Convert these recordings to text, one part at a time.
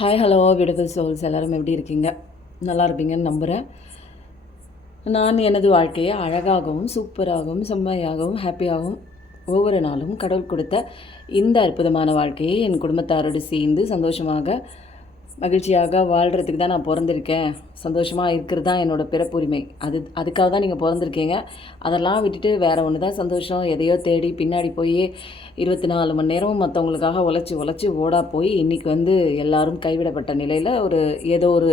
Hi hello beautiful souls எல்லோரும் எப்படி இருக்கீங்க? நல்லா இருப்பீங்கன்னு நம்புகிறேன். நான் எனது வாழ்க்கையை அழகாகவும் சூப்பராகவும் செம்மையாகவும் ஹாப்பியாகவும் ஒவ்வொரு நாளும் கடவுள் கொடுத்த இந்த அற்புதமான வாழ்க்கையை என் குடும்பத்தாரோடு சேர்ந்து சந்தோஷமாக மகிழ்ச்சியாக வாழ்கிறதுக்கு தான் நான் பிறந்திருக்கேன். சந்தோஷமாக இருக்கிறது தான் என்னோடய பிறப்புரிமை. அதுக்காக தான் நீங்கள் பிறந்திருக்கீங்க. அதெல்லாம் விட்டுட்டு வேறு ஒன்று தான் சந்தோஷம், எதையோ தேடி பின்னாடி போய் 24 மணி நேரம் மற்றவங்களுக்காக உழைச்சி ஓடா போய் இன்றைக்கி எல்லாரும் கைவிடப்பட்ட நிலையில் ஏதோ ஒரு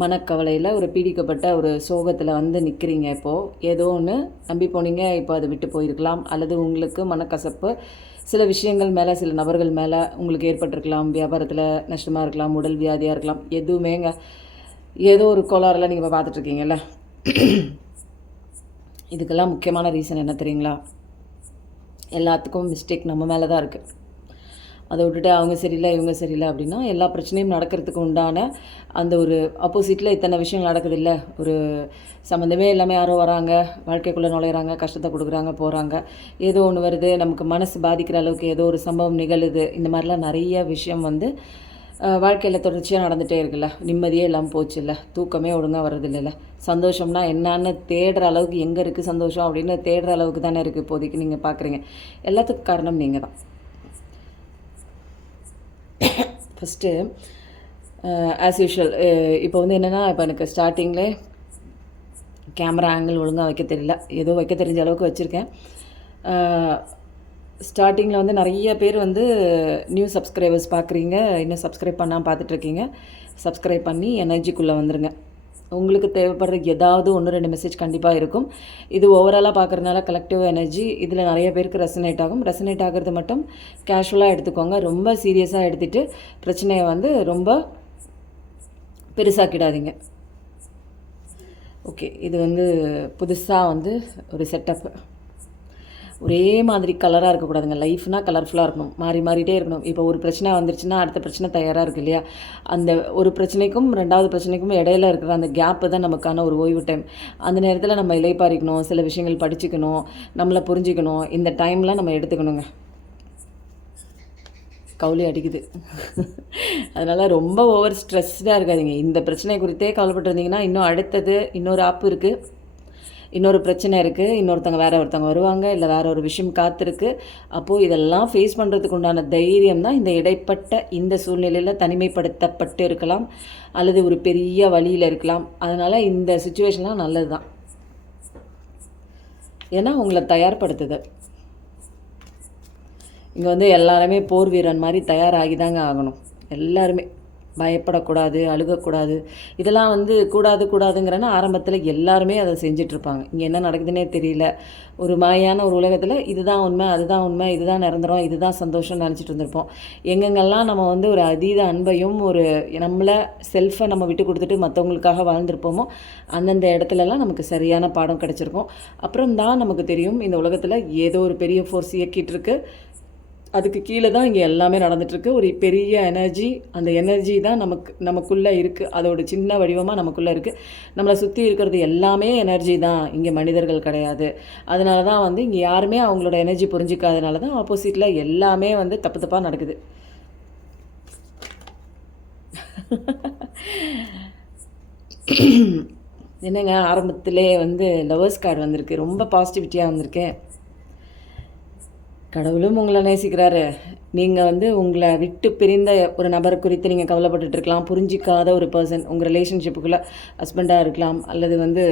மனக்கவலையில் பீடிக்கப்பட்ட ஒரு சோகத்தில் நிற்கிறீங்க. இப்போது ஏதோ ஒன்று நம்பி போனீங்க, இப்போ அதை விட்டு போயிருக்கலாம். அல்லது உங்களுக்கு மனக்கசப்பு சில விஷயங்கள் மேலே, சில நபர்கள் மேலே உங்களுக்கு ஏற்பட்டிருக்கலாம். வியாபாரத்தில் நஷ்டமாக இருக்கலாம், உடல் வியாதியாக இருக்கலாம், எதுவுமேங்க ஏதோ ஒரு கோளாறுல நீங்கள் இப்போ பார்த்துட்ருக்கீங்கல்ல. இதுக்கெல்லாம் முக்கியமான ரீசன் என்ன தெரியுங்களா? எல்லாத்துக்கும் மிஸ்டேக் நம்ம மேலே தான் இருக்குது. அதை விட்டுட்டு அவங்க சரியில்லை இவங்க சரியில்லை அப்படின்னா எல்லா பிரச்சனையும் நடக்கிறதுக்கு உண்டான அந்த ஒரு ஆப்போசிட்டில் இத்தனை விஷயங்கள் நடக்குதில்ல. ஒரு சம்மந்தமே எல்லாமே யாரோ வராங்க, வாழ்க்கைக்குள்ளே நுழையிறாங்க, கஷ்டத்தை கொடுக்குறாங்க, போகிறாங்க, ஏதோ ஒன்று வருது, நமக்கு மனசு பாதிக்கிற அளவுக்கு ஏதோ ஒரு சம்பவம் நிகழுது. இந்த மாதிரிலாம் நிறைய விஷயம் வாழ்க்கையில் தொடர்ச்சியாக நடந்துகிட்டே இருக்குல்ல. நிம்மதியே இல்லாமல் போச்சு இல்லை, தூக்கமே ஒழுங்காக வர்றதில்லைல்ல. சந்தோஷம்னா என்னான்னு தேடுற அளவுக்கு எங்கே இருக்குது சந்தோஷம் அப்படின்னு தேடுற அளவுக்கு தானே இருக்குது இப்போதைக்கு நீங்கள் பார்க்குறீங்க. எல்லாத்துக்கும் காரணம் நீங்கள் தான். ஃபஸ்ட்டு ஆஸ் யூஷுவல் இப்போ என்னென்னா, இப்போ எனக்கு ஸ்டார்டிங்கில் கேமரா ஆங்கிள் ஒழுங்காக வைக்க தெரியல, ஏதோ வைக்க தெரிஞ்ச அளவுக்கு வச்சுருக்கேன். ஸ்டார்டிங்கில் நிறைய பேர் நியூ சப்ஸ்கிரைபர்ஸ் பார்க்குறீங்க, இன்னும் சப்ஸ்கிரைப் பண்ணாமல் பார்த்துட்ருக்கீங்க. சப்ஸ்கிரைப் பண்ணி எனர்ஜிக்குள்ளே வந்துடுங்க. உங்களுக்கு தேவைப்படுற ஏதாவது 1-2 மெசேஜ் கண்டிப்பாக இருக்கும். இது ஓவராலாக பார்க்குறதுனால கலெக்டிவ் எனர்ஜி இதில் நிறைய பேருக்கு ரெசனேட் ஆகும். ரெசனேட் ஆகிறது மட்டும் கேஷுவலாக எடுத்துக்கோங்க. ரொம்ப சீரியஸாக எடுத்துகிட்டு பிரச்சனையை ரொம்ப பெருசாக்கிடாதீங்க. ஓகே, இது புதுசாக ஒரு செட்டப். ஒரே மாதிரி கலராக இருக்கக்கூடாதுங்க. லைஃப்னால் கலர்ஃபுல்லாக இருக்கணும், மாறிட்டே இருக்கணும். இப்போ ஒரு பிரச்சனை வந்துருச்சுன்னா அடுத்த பிரச்சனை தயாராக இருக்குது இல்லையா? அந்த ஒரு பிரச்சனைக்கும் 2வது பிரச்சனைக்கும் இடையில இருக்கிற அந்த கேப்பு தான் நமக்கான ஒரு ஓய்வு டைம். அந்த நேரத்தில் நம்ம இலைப்பாரிக்கணும், சில விஷயங்கள் படிச்சுக்கணும், நம்மளை புரிஞ்சிக்கணும். இந்த டைம்லாம் நம்ம எடுத்துக்கணுங்க. கவுளி அடிக்குது. அதனால் ரொம்ப ஓவர் ஸ்ட்ரெஸ்டாக இருக்காதிங்க. இந்த பிரச்சனை குறித்தே கவலைப்பட்டுருந்தீங்கன்னா இன்னும் அடுத்தது இன்னொரு ஆப்பு இருக்குது, இன்னொரு பிரச்சனை இருக்குது, இன்னொருத்தவங்க வேறு ஒருத்தவங்க வருவாங்க, இல்லை வேறு ஒரு விஷயம் காத்திருக்கு. அப்போது இதெல்லாம் ஃபேஸ் பண்ணுறதுக்கு உண்டான தைரியம் தான் இந்த இடைப்பட்ட இந்த சூழ்நிலையில் தனிமைப்படுத்தப்பட்டு இருக்கலாம், அல்லது ஒரு பெரிய வழியில் இருக்கலாம். அதனால் இந்த சுச்சுவேஷன்லாம் நல்லது தான். ஏன்னா உங்களை தயார்படுத்துது. இங்கே எல்லாருமே போர் வீரன் மாதிரி தயாராகி தாங்க ஆகணும். எல்லாருமே பயப்படக்கூடாது, அழுகக்கூடாது. இதெல்லாம் கூடாதுங்கிறனா ஆரம்பத்தில் எல்லாருமே அதை செஞ்சிட்ருப்பாங்க. இங்கே என்ன நடக்குதுன்னே தெரியல. ஒரு மாயான ஒரு உலகத்தில் இதுதான் உண்மை, அதுதான் உண்மை, இதுதான் நிரந்தரம், இதுதான் சந்தோஷம்னு நினச்சிட்டு இருந்திருப்போம். எங்கெங்கெல்லாம் நம்ம ஒரு அதீத அன்பையும் நம்மளை செல்ஃபை நம்ம விட்டு கொடுத்துட்டு மற்றவங்களுக்காக வாழ்ந்திருப்போமோ அந்தந்த இடத்துலலாம் நமக்கு சரியான பாடம் கிடச்சிருக்கும். அப்புறம் தான் நமக்கு தெரியும் இந்த உலகத்தில் ஏதோ ஒரு பெரிய ஃபோர்ஸ் இயக்கிட்டுருக்கு, அதுக்கு கீழே தான் இங்கே எல்லாமே நடந்துகிட்ருக்கு. ஒரு பெரிய எனர்ஜி, அந்த எனர்ஜி தான் நமக்குள்ளே இருக்குது. அதோட சின்ன வடிவமாக நமக்குள்ளே இருக்குது. நம்மளை சுற்றி இருக்கிறது எல்லாமே எனர்ஜி தான், இங்கே மனிதர்கள் கிடையாது. அதனால தான் இங்கே யாருமே அவங்களோட எனர்ஜி புரிஞ்சிக்காதனால தான் ஆப்போசிட்டில் எல்லாமே தப்பு தப்பாக நடக்குது. என்னங்க, ஆரம்பத்திலே லவர்ஸ் கார்டு வந்திருக்கு, ரொம்ப பாசிட்டிவிட்டியாக வந்திருக்கேன். கடவுளும் உங்களை நேசிக்கிறாரு. நீங்கள் உங்களை விட்டு பிரிந்த ஒரு நபர் குறித்து நீங்கள் கவலைப்பட்டுருக்கலாம். புரிஞ்சிக்காத ஒரு பர்சன் உங்கள் ரிலேஷன்ஷிப்புக்குள்ளே ஹஸ்பண்டாக இருக்கலாம், அல்லது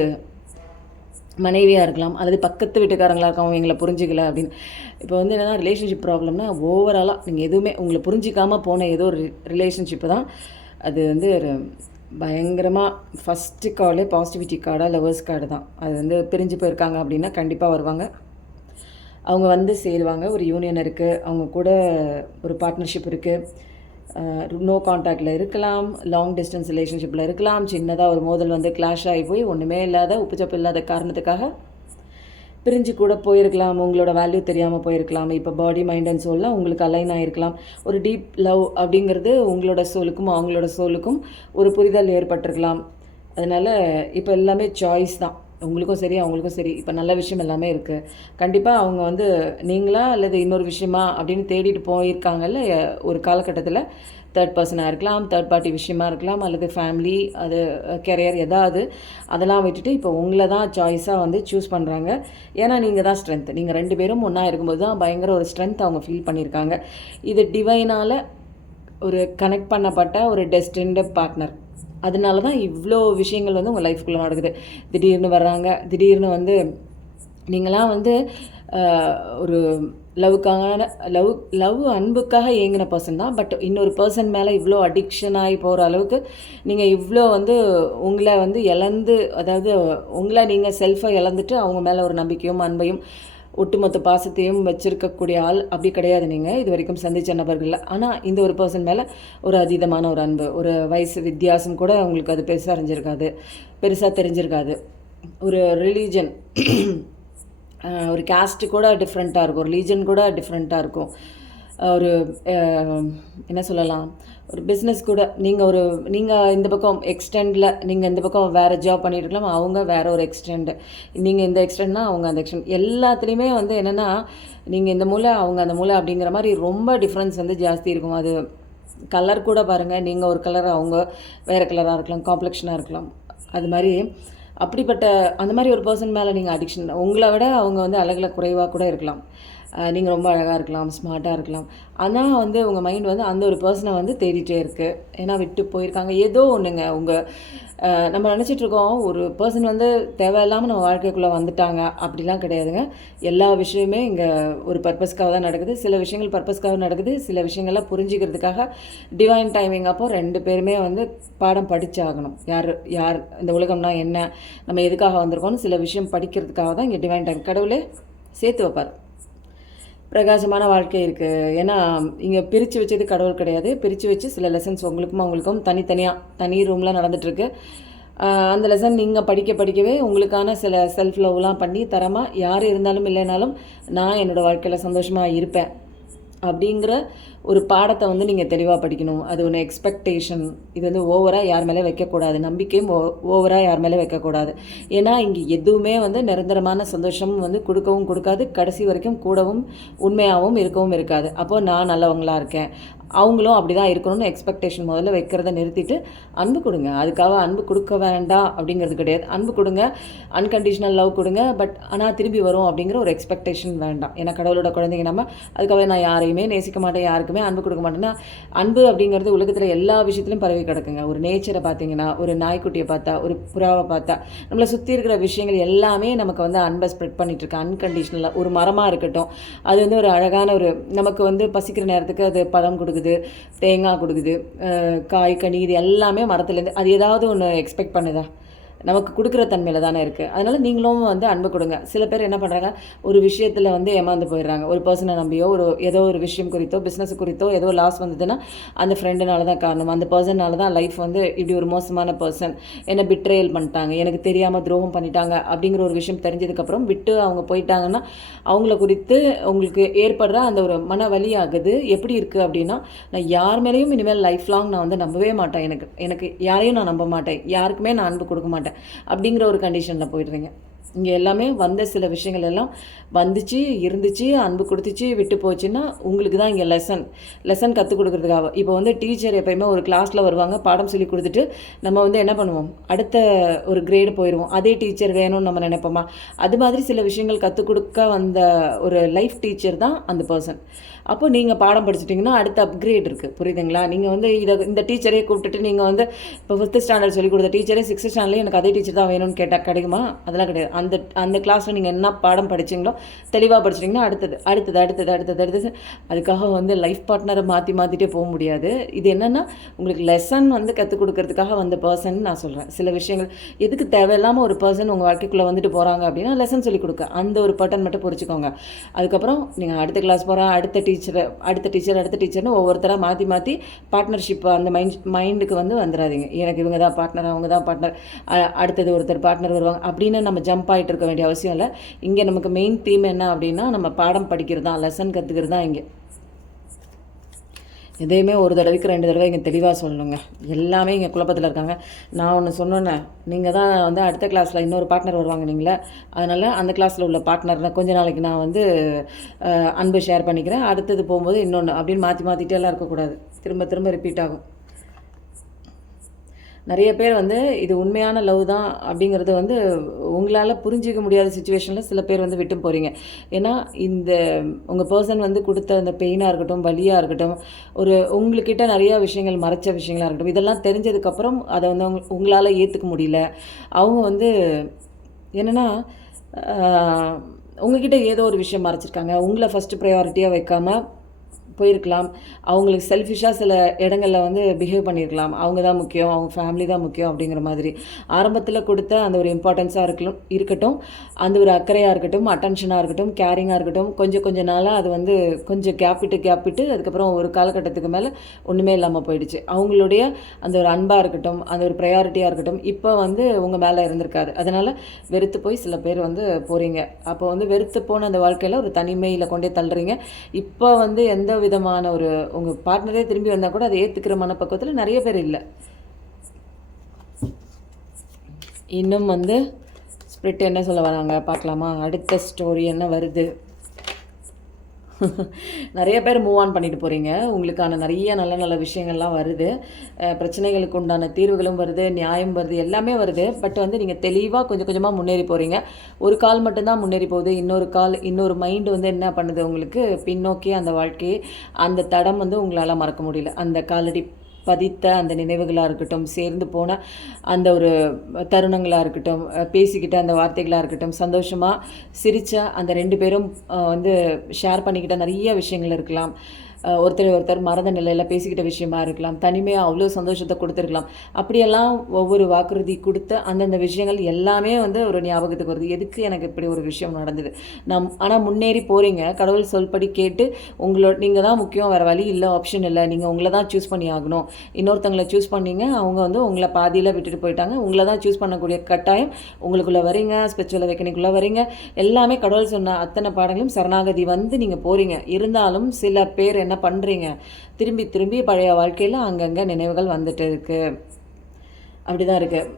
மனைவியாக இருக்கலாம், அல்லது பக்கத்து வீட்டுக்காரங்களாக இருக்கலாம், எங்களை புரிஞ்சிக்கல அப்படின்னு. இப்போ என்னென்னா ரிலேஷன்ஷிப் ப்ராப்ளம்னா ஓவராலாக நீங்கள் எதுவுமே உங்களை புரிஞ்சிக்காமல் போன ஏதோ ஒரு ரிலேஷன்ஷிப்பு தான் அது ஒரு பயங்கரமாக ஃபஸ்ட்டு கார்டே பாசிட்டிவிட்டி கார்டாக லவர்ஸ் கார்டு தான். அது பிரிஞ்சு போயிருக்காங்க அப்படின்னா கண்டிப்பாக வருவாங்க, அவங்க சேருவாங்க. ஒரு யூனியன் இருக்குது, அவங்க கூட ஒரு பார்ட்னர்ஷிப் இருக்குது. நோ கான்டாக்டில் இருக்கலாம், லாங் டிஸ்டன்ஸ் ரிலேஷன்ஷிப்பில் இருக்கலாம். சின்னதாக ஒரு மோதல் கிளாஷ் ஆகி போய் ஒன்றுமே இல்லாத உப்புச்சப்பு இல்லாத காரணத்துக்காக பிரிஞ்சு கூட போயிருக்கலாம். உங்களோட வேல்யூ தெரியாமல் போயிருக்கலாம். இப்போ பாடி மைண்ட் அண்ட் சோல்லாம் உங்களுக்கு அலைன் ஆகிருக்கலாம். ஒரு டீப் லவ் அப்படிங்கிறது உங்களோட சோலுக்கும் அவங்களோட சோலுக்கும் ஒரு புரிதல் ஏற்பட்டிருக்கலாம். அதனால் இப்போ எல்லாமே சாய்ஸ் தான். உங்களுக்கும் சரி அவங்களுக்கும் சரி இப்போ நல்ல விஷயம் எல்லாமே இருக்குது. கண்டிப்பாக அவங்க வந்து நீங்களா அல்லது இன்னொரு விஷயமா அப்படின்னு தேடிட்டு போயிருக்காங்கல்ல ஒரு காலகட்டத்தில். தேர்ட் பர்சனாக இருக்கலாம், தேர்ட் பார்ட்டி விஷயமா இருக்கலாம், அல்லது ஃபேமிலி, அது கெரியர் ஏதாவது அதெல்லாம் விட்டுட்டு இப்போ உங்களை தான் சாய்ஸாக வந்து சூஸ் பண்ணுறாங்க. ஏன்னா நீங்கள் தான் ஸ்ட்ரென்த். நீங்கள் 2 பேரும் ஒன்றா இருக்கும்போது தான் பயங்கர ஒரு ஸ்ட்ரென்த் அவங்க ஃபீல் பண்ணியிருக்காங்க. இது டிவைனால் ஒரு கனெக்ட் பண்ணப்பட்ட ஒரு டெஸ்டின்டு பார்ட்னர். அதனால தான் இவ்வளோ விஷயங்கள் வந்து உங்கள் லைஃப்குள்ளே நடக்குது. திடீர்னு வர்றாங்க, திடீர்னு வந்து நீங்களாம் வந்து ஒரு லவ் அன்புக்காக ஏங்கின பர்சன் தான். பட் இன்னொரு பர்சன் மேலே இவ்வளோ அடிக்ஷன் ஆகி போகிற அளவுக்கு நீங்கள் இவ்வளோ வந்து உங்களை வந்து இழந்து, அதாவது உங்களை நீங்கள் செல்ஃபை இழந்துட்டு அவங்க மேலே ஒரு நம்பிக்கையும் அன்பையும் ஒட்டுமொத்த பாசத்தையும் வச்சுருக்கக்கூடிய ஆள் அப்படி கிடையாது நீங்கள் இது வரைக்கும் சந்தித்த நபர்கள். ஆனால் இந்த ஒரு பர்சன் மேலே ஒரு அதீதமான ஒரு அன்பு, ஒரு வயசு வித்தியாசம் கூட உங்களுக்கு அது பெருசாக தெரிஞ்சிருக்காது. ஒரு ரிலீஜன், ஒரு கேஸ்ட்டு கூட டிஃப்ரெண்ட்டாக இருக்கும், ஒரு ரிலீஜன் கூட டிஃப்ரெண்ட்டாக இருக்கும். ஒரு என்ன சொல்லலாம், ஒரு பிஸ்னஸ் கூட நீங்கள் இந்த பக்கம் எக்ஸ்டெண்டில் நீங்கள் இந்த பக்கம் வேறு ஜாப் பண்ணிட்டு இருக்கலாம், அவங்க வேறு ஒரு எக்ஸ்டெண்டு, நீங்கள் இந்த எக்ஸ்டெண்ட்னா அவங்க அந்த எக்ஸ்டெண்ட். எல்லாத்துலேயுமே வந்து என்னென்னா நீங்கள் இந்த மூலை அவங்க அந்த மூலை அப்படிங்கிற மாதிரி ரொம்ப டிஃப்ரென்ஸ் வந்து ஜாஸ்தி இருக்கும். அது கலர் கூட பாருங்கள், நீங்கள் ஒரு கலர் அவங்க வேறு கலராக இருக்கலாம், காம்ப்ளெக்ஷனாக இருக்கலாம். அது மாதிரி அப்படிப்பட்ட அந்த மாதிரி ஒரு பர்சன் மேலே நீங்கள் அடிக்ஷன், உங்களை விட அவங்க வந்து அழகில் குறைவாக கூட இருக்கலாம். நீங்கள் ரொம்ப அழகாக இருக்கலாம், ஸ்மார்ட்டாக இருக்கலாம். ஆனால் வந்து உங்கள் மைண்ட் வந்து அந்த ஒரு பர்சனை வந்து தேடிட்டே இருக்குது. ஏன்னா விட்டு போயிருக்காங்க ஏதோ ஒன்றுங்க. நம்ம நினச்சிட்ருக்கோம் ஒரு பர்சன் வந்து தேவையில்லாமல் நம்ம வாழ்க்கைக்குள்ளே வந்துட்டாங்க, அப்படிலாம் கிடையாதுங்க. எல்லா விஷயமே இங்கே ஒரு பர்பஸ்க்காக தான் நடக்குது. சில விஷயங்கள் பர்பஸ்க்காக நடக்குது, சில விஷயங்கள்லாம் புரிஞ்சிக்கிறதுக்காக டிவைன் டைமிங் அப்போ 2 பேருமே வந்து பாடம் படித்தாகணும். யார் இந்த உலகம்னா என்ன, நம்ம எதுக்காக வந்திருக்கோம்னு சில விஷயம் படிக்கிறதுக்காக தான் இங்கே டிவைன் டைம் கடவுளே சேர்த்து வைப்பார். பிரகாசமான வாழ்க்கை இருக்குது. ஏன்னா இங்கே பிரித்து வச்சது கடவுள் கிடையாது. பிரித்து வச்சு சில லெசன்ஸ் அவங்களுக்கும் தனி ரூமில் நடந்துகிட்ருக்கு. அந்த லெசன் நீங்கள் படிக்கவே உங்களுக்கான சில செல்ஃப் லவ்லாம் பண்ணி தரமாக யார் இருந்தாலும் இல்லைனாலும் நான் என்னோடய வாழ்க்கையில் சந்தோஷமாக இருப்பேன் அப்படிங்கிற ஒரு பாடத்தை வந்து நீங்கள் தெளிவாக படிக்கணும். அது ஒன்று எக்ஸ்பெக்டேஷன். இது வந்து ஓவராக யார் மேலே வைக்கக்கூடாது, நம்பிக்கையும் ஓவராக யார் மேலே வைக்கக்கூடாது. ஏன்னா இங்கே எதுவுமே வந்து நிரந்தரமான சந்தோஷம் வந்து கொடுக்காது, கடைசி வரைக்கும் கூடவும் உண்மையாகவும் இருக்கவும் இருக்காது. அப்போது நான் நல்லவங்களாக இருக்கேன், அவங்களும் அப்படி தான் இருக்கணும்னு எக்ஸ்பெக்டேஷன் முதல்ல வைக்கிறத நிறுத்திட்டு அன்பு கொடுங்க. அதுக்காக அன்பு கொடுக்க வேண்டாம் அப்படிங்கிறது கிடையாது. அன்பு கொடுங்க, அன்கண்டிஷனல் லவ் கொடுங்க, பட் ஆனால் திரும்பி வரும் அப்படிங்கிற ஒரு எக்ஸ்பெக்டேஷன் வேண்டாம். ஏன்னா கடவுளோட குழந்தைங்க நம்ம. அதுக்காக நான் யாரையுமே நேசிக்க மாட்டேன், யாருக்குமே அன்பு கொடுக்க மாட்டேன்னா, அன்பு அப்படிங்கிறது உலகத்தில் எல்லா விஷயத்துலையும் பரவி கிடக்குங்க. ஒரு நேச்சரை பார்த்தீங்கன்னா, ஒரு நாய்க்குட்டியை பார்த்தா, ஒரு புறாவை பார்த்தா, நம்மளை சுற்றி இருக்கிற விஷயங்கள் எல்லாமே நமக்கு வந்து அன்பை ஸ்ப்ரெட் பண்ணிகிட்ருக்கு அன்கண்டிஷனலாக. ஒரு மரமாக இருக்கட்டும், அது வந்து ஒரு அழகான ஒரு நமக்கு வந்து பசிக்கிற நேரத்துக்கு அது பழம் கொடுக்குது, தேங்காய் கொடுக்குது, காய் கனி, இது எல்லாமே மரத்துலேருந்து. அது ஏதாவது ஒன்று எக்ஸ்பெக்ட் பண்ணுதா? நமக்கு கொடுக்குற தன்மையில் தானே இருக்குது. அதனால் நீங்களும் வந்து அன்பு கொடுங்க. சில பேர் என்ன பண்ணுறாங்க, ஒரு விஷயத்தில் வந்து ஏமாந்து போயிடுறாங்க. ஒரு பர்சனை நம்பியோ ஏதோ ஒரு விஷயம் குறித்தோ பிஸ்னஸ் குறித்தோ ஏதோ லாஸ் வந்ததுன்னா அந்த ஃப்ரெண்டுனால தான் காரணம், அந்த பர்சனால தான் லைஃப் வந்து இப்படி ஒரு மோசமான பர்சன் என்னை பிட்ரேயல் பண்ணிட்டாங்க, எனக்கு தெரியாமல் துரோகம் பண்ணிட்டாங்க அப்படிங்கிற ஒரு விஷயம் தெரிஞ்சதுக்கப்புறம் விட்டு அவங்க போயிட்டாங்கன்னா அவங்கள குறித்து உங்களுக்கு ஏற்படுற அந்த ஒரு மன வலி ஆகுது. எப்படி இருக்குது அப்படின்னா, நான் யார் மேலேயும் இனிமேல் லைஃப் லாங் நான் வந்து நம்பவே மாட்டேன், எனக்கு யாரையும் நான் நம்ப மாட்டேன், யாருக்குமே நான் அன்பு கொடுக்க மாட்டேன் அப்படிங்கிற ஒரு கண்டிஷனில் போயிடுறீங்க. இங்கே எல்லாமே வந்த சில விஷயங்கள் எல்லாம் வந்துச்சு, இருந்துச்சு, அன்பு கொடுத்துச்சு, விட்டு போச்சுன்னா உங்களுக்கு தான் இங்கே லெசன் கற்றுக் கொடுக்குறதுக்காக. இப்போ வந்து டீச்சர் எப்போயுமே ஒரு கிளாஸில் வருவாங்க, பாடம் சொல்லி கொடுத்துட்டு நம்ம வந்து என்ன பண்ணுவோம், அடுத்த ஒரு கிரேடு போயிடுவோம். அதே டீச்சர் வேணும்னு நம்ம நினைப்போமா? அது மாதிரி சில விஷயங்கள் கற்றுக் கொடுக்க வந்த ஒரு லைஃப் டீச்சர் தான் அந்த பர்சன். அப்போ நீங்கள் பாடம் படிச்சிட்டிங்கன்னா அடுத்த அப்கிரேட் இருக்குது, புரியுதுங்களா? நீங்கள் வந்து இந்த டீச்சரே கூப்பிட்டுட்டு நீங்கள் வந்து இப்போ 5th ஸ்டாண்டர்ட் சொல்லி கொடுத்த டீச்சரே 6th ஸ்டாண்டர்ட்லேயே எனக்கு அதே டீச்சர் தான் வேணும்னு கேட்டால் கிடைக்குமா? அதெல்லாம் கிடையாது. அந்த கிளாஸில் நீங்கள் என்ன பாடம் படிச்சிங்களோ தெளிவாக படிச்சிட்டிங்கன்னா அடுத்தது அதுக்காக வந்து லைஃப் பார்ட்னரை மாற்றிட்டே போக முடியாது. இது என்னென்னா உங்களுக்கு லெசன் வந்து கற்றுக் கொடுக்கறதுக்காக வந்த பர்சன் நான் சொல்கிறேன். சில விஷயங்கள் எதுக்கு தேவையில்லாமல் ஒரு பர்சன் உங்கள் வாழ்க்கைக்குள்ளே வந்துட்டு போகிறாங்க அப்படின்னா லெசன் சொல்லிக் கொடுக்க அந்த ஒரு பட்டன் மட்டும் புரிச்சுக்கோங்க. அதுக்கப்புறம் நீங்கள் அடுத்த கிளாஸ் போகிறேன், அடுத்த டீச்சர்னு ஒவ்வொருத்தராக மாற்றி பார்ட்னர்ஷிப் அந்த மைண்டுக்கு வந்து வந்துடாதீங்க. எனக்கு இவங்க தான் பார்ட்னர், அவங்க தான் பார்ட்னர், அடுத்தது ஒருத்தர் பார்ட்னர் வருவாங்க அப்படின்னு நம்ம ஜம்ப் ஆகிட்டு இருக்க வேண்டிய அவசியம் இல்லை. இங்கே நமக்கு மெயின் தீம் என்ன அப்படின்னா நம்ம பாடம் படிக்கிறது தான், லெசன் கற்றுக்கிறது தான். இங்கே எதையுமே ஒரு தடவைக்கு 2 தடவை இங்கே தெளிவாக சொல்லணுங்க. எல்லாமே இங்கே குழப்பத்தில் இருக்காங்க. நான் ஒன்று சொன்னேன்னே, நீங்கள் தான் வந்து அடுத்த கிளாஸில் இன்னொரு பார்ட்னர் வருவாங்க நீங்களே, அதனால் அந்த கிளாஸில் உள்ள பார்ட்னர்னா கொஞ்ச நாளைக்கு நான் வந்து அன்பு ஷேர் பண்ணிக்கிறேன், அடுத்தது போகும்போது இன்னொன்று அப்படின்னு மாற்றிட்டே எல்லாம் இருக்கக்கூடாது. திரும்ப திரும்ப ரிப்பீட் ஆகும். நிறைய பேர் வந்து இது உண்மையான லவ் தான் அப்படிங்கிறது வந்து உங்களால் புரிஞ்சிக்க முடியாத சுச்சுவேஷனில் சில பேர் வந்து விட்டு போகிறீங்க. ஏன்னா இந்த உங்கள் பர்சன் வந்து கொடுத்த அந்த பெயினாக இருக்கட்டும், வலியாக இருக்கட்டும், ஒரு உங்கள்கிட்ட நிறையா விஷயங்கள் மறைச்ச விஷயங்களாக இருக்கட்டும், இதெல்லாம் தெரிஞ்சதுக்கப்புறம் அதை வந்து உங்களால் ஏற்றுக்க முடியல. அவங்க வந்து என்னென்னா உங்ககிட்ட ஏதோ ஒரு விஷயம் மறைச்சிருக்காங்க. உங்களை ஃபஸ்ட்டு ப்ரையாரிட்டியாக வைக்காமல் போயிருக்கலாம். அவங்களுக்கு செல்ஃபிஷாக சில இடங்களில் வந்து பிஹேவ் பண்ணியிருக்கலாம். அவங்க தான் முக்கியம், அவங்க ஃபேமிலி தான் முக்கியம் அப்படிங்கிற மாதிரி. ஆரம்பத்தில் கொடுத்த அந்த ஒரு இம்பார்ட்டன்ஸாக இருக்கட்டும், அந்த ஒரு அக்கறையாக இருக்கட்டும், அட்டென்ஷனாக இருக்கட்டும், கேரிங்காக இருக்கட்டும், கொஞ்சம் நாளாக அது வந்து கொஞ்சம் கேப்பிட்டு அதுக்கப்புறம் ஒரு காலகட்டத்துக்கு மேலே ஒன்றுமே இல்லாமல் போயிடுச்சு. அவங்களுடைய அந்த ஒரு அன்பாக இருக்கட்டும், அந்த ஒரு ப்ரையாரிட்டியாக இருக்கட்டும், இப்போ வந்து உங்கள் மேலே இருந்திருக்காது. அதனால் வெறுத்து போய் சில பேர் வந்து போகிறீங்க. அப்போ வந்து வெறுத்து போன அந்த வாழ்க்கையில் ஒரு தனிமையில் கொண்டே தள்ளுறீங்க. இப்போ வந்து எந்த விதமான ஒரு உங்கள் பார்ட்னரே திரும்பி வந்தால் கூட அதை ஏற்றுக்கிற மனப்பக்குவத்தில் நிறைய பேர் இல்லை. இன்னும் வந்து ஸ்பிரிட் என்ன சொல்ல வராங்க பார்க்கலாமா? அடுத்த ஸ்டோரி என்ன வருது? நிறைய பேர் மூவ் ஆன் பண்ணிட்டு போகிறீங்க. உங்களுக்கான நிறைய நல்ல விஷயங்கள்லாம் வருது. பிரச்சனைகளுக்கு உண்டான தீர்வுகளும் வருது, நியாயம் வருது, எல்லாமே வருது. பட் வந்து நீங்கள் தெளிவாக கொஞ்சமாக முன்னேறி போகிறீங்க. ஒரு கால் மட்டும்தான் முன்னேறி போகுது. இன்னொரு மைண்டு வந்து என்ன பண்ணுது உங்களுக்கு பின்னோக்கி அந்த வாழ்க்கையை, அந்த தடம் வந்து உங்களால் மறக்க முடியல. அந்த காலடி பதித்த அந்த நினைவுகளாக இருக்கட்டும், சேர்ந்து போன அந்த ஒரு தருணங்களாக இருக்கட்டும், பேசிக்கிட்ட அந்த வார்த்தைகளாக இருக்கட்டும், சந்தோஷமாக சிரித்த அந்த 2 பேரும் வந்து ஷேர் பண்ணிக்கிட்ட நிறைய விஷயங்கள் இருக்கலாம். ஒருத்தர் மறந்த நிலையில் பேசிக்கிட்ட விஷயமா இருக்கலாம். தனிமையாக அவ்வளோ சந்தோஷத்தை கொடுத்துருக்கலாம். அப்படியெல்லாம் ஒவ்வொரு வாக்குறுதி கொடுத்த அந்தந்த விஷயங்கள் எல்லாமே வந்து ஒரு ஞாபகத்துக்கு வருது. எதுக்கு எனக்கு இப்படி ஒரு விஷயம் நடந்தது? ஆனால் முன்னேறி போகிறீங்க. கடவுள் சொல்படி கேட்டு நீங்கள் தான் முக்கியம், வேறு வழி இல்லை, ஆப்ஷன் இல்லை. நீங்கள் உங்களை தான் சூஸ் பண்ணி ஆகணும். இன்னொருத்தங்களை சூஸ் பண்ணீங்க, அவங்க வந்து உங்களை பாதியில் விட்டுட்டு போயிட்டாங்க. உங்களை தான் சூஸ் பண்ணக்கூடிய கட்டாயம் உங்களுக்குள்ளே வரீங்க. ஸ்பிரிச்சுவல் அவேக்கனிங்குள்ளே வரீங்க. எல்லாமே கடவுள் சொன்ன அத்தனை பாடங்களும் சரணாகதி வந்து நீங்கள் போகிறீங்க. இருந்தாலும் சில பேர் என்ன பண்ணுறீங்க, திரும்பி பழைய வாழ்க்கையில் அங்கங்கே நினைவுகள் வந்துட்டு இருக்குது. அப்படி தான் இருக்குது.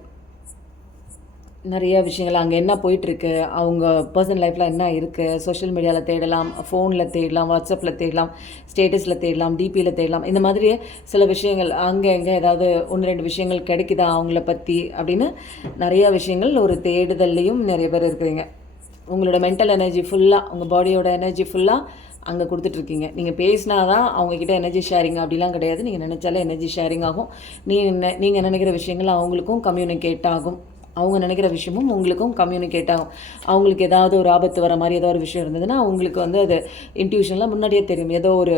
நிறைய விஷயங்கள் அங்கே என்ன போயிட்டுருக்கு, அவங்க பர்சனல் லைஃப்பில் என்ன இருக்குது, சோஷியல் மீடியாவில் தேடலாம், ஃபோனில் தேடலாம், வாட்ஸ்அப்பில் தேடலாம், ஸ்டேட்டஸில் தேடலாம், டிபியில் தேடலாம். இந்த மாதிரி சில விஷயங்கள் அங்கே எங்கே ஏதாவது 1-2 விஷயங்கள் கிடைக்குதா அவங்கள பற்றி அப்படின்னு நிறைய விஷயங்கள் ஒரு தேடுதல்லையும் நிறைய பேர் இருக்கிறீங்க. உங்களோட மென்டல் எனர்ஜி ஃபுல்லாக, உங்கள் பாடியோட எனர்ஜி ஃபுல்லாக அங்கே கொடுத்துட்ருக்கீங்க. நீங்கள் பேசினா தான் அவங்கக்கிட்ட எனர்ஜி ஷேரிங் அப்படிலாம் கிடையாது. நீங்கள் நினச்சாலே எனர்ஜி ஷேரிங் ஆகும். நீங்கள் நினைக்கிற விஷயங்கள் அவங்களுக்கும் கம்யூனிகேட் ஆகும். அவங்க நினைக்கிற விஷயமும் உங்களுக்கும் கம்யூனிகேட் ஆகும். அவங்களுக்கு ஏதாவது ஒரு ஆபத்து வர மாதிரி ஏதோ ஒரு விஷயம் இருந்ததுன்னா அவங்களுக்கு வந்து அது இன்ட்யூஷன்லாம் முன்னாடியே தெரியும். ஏதோ ஒரு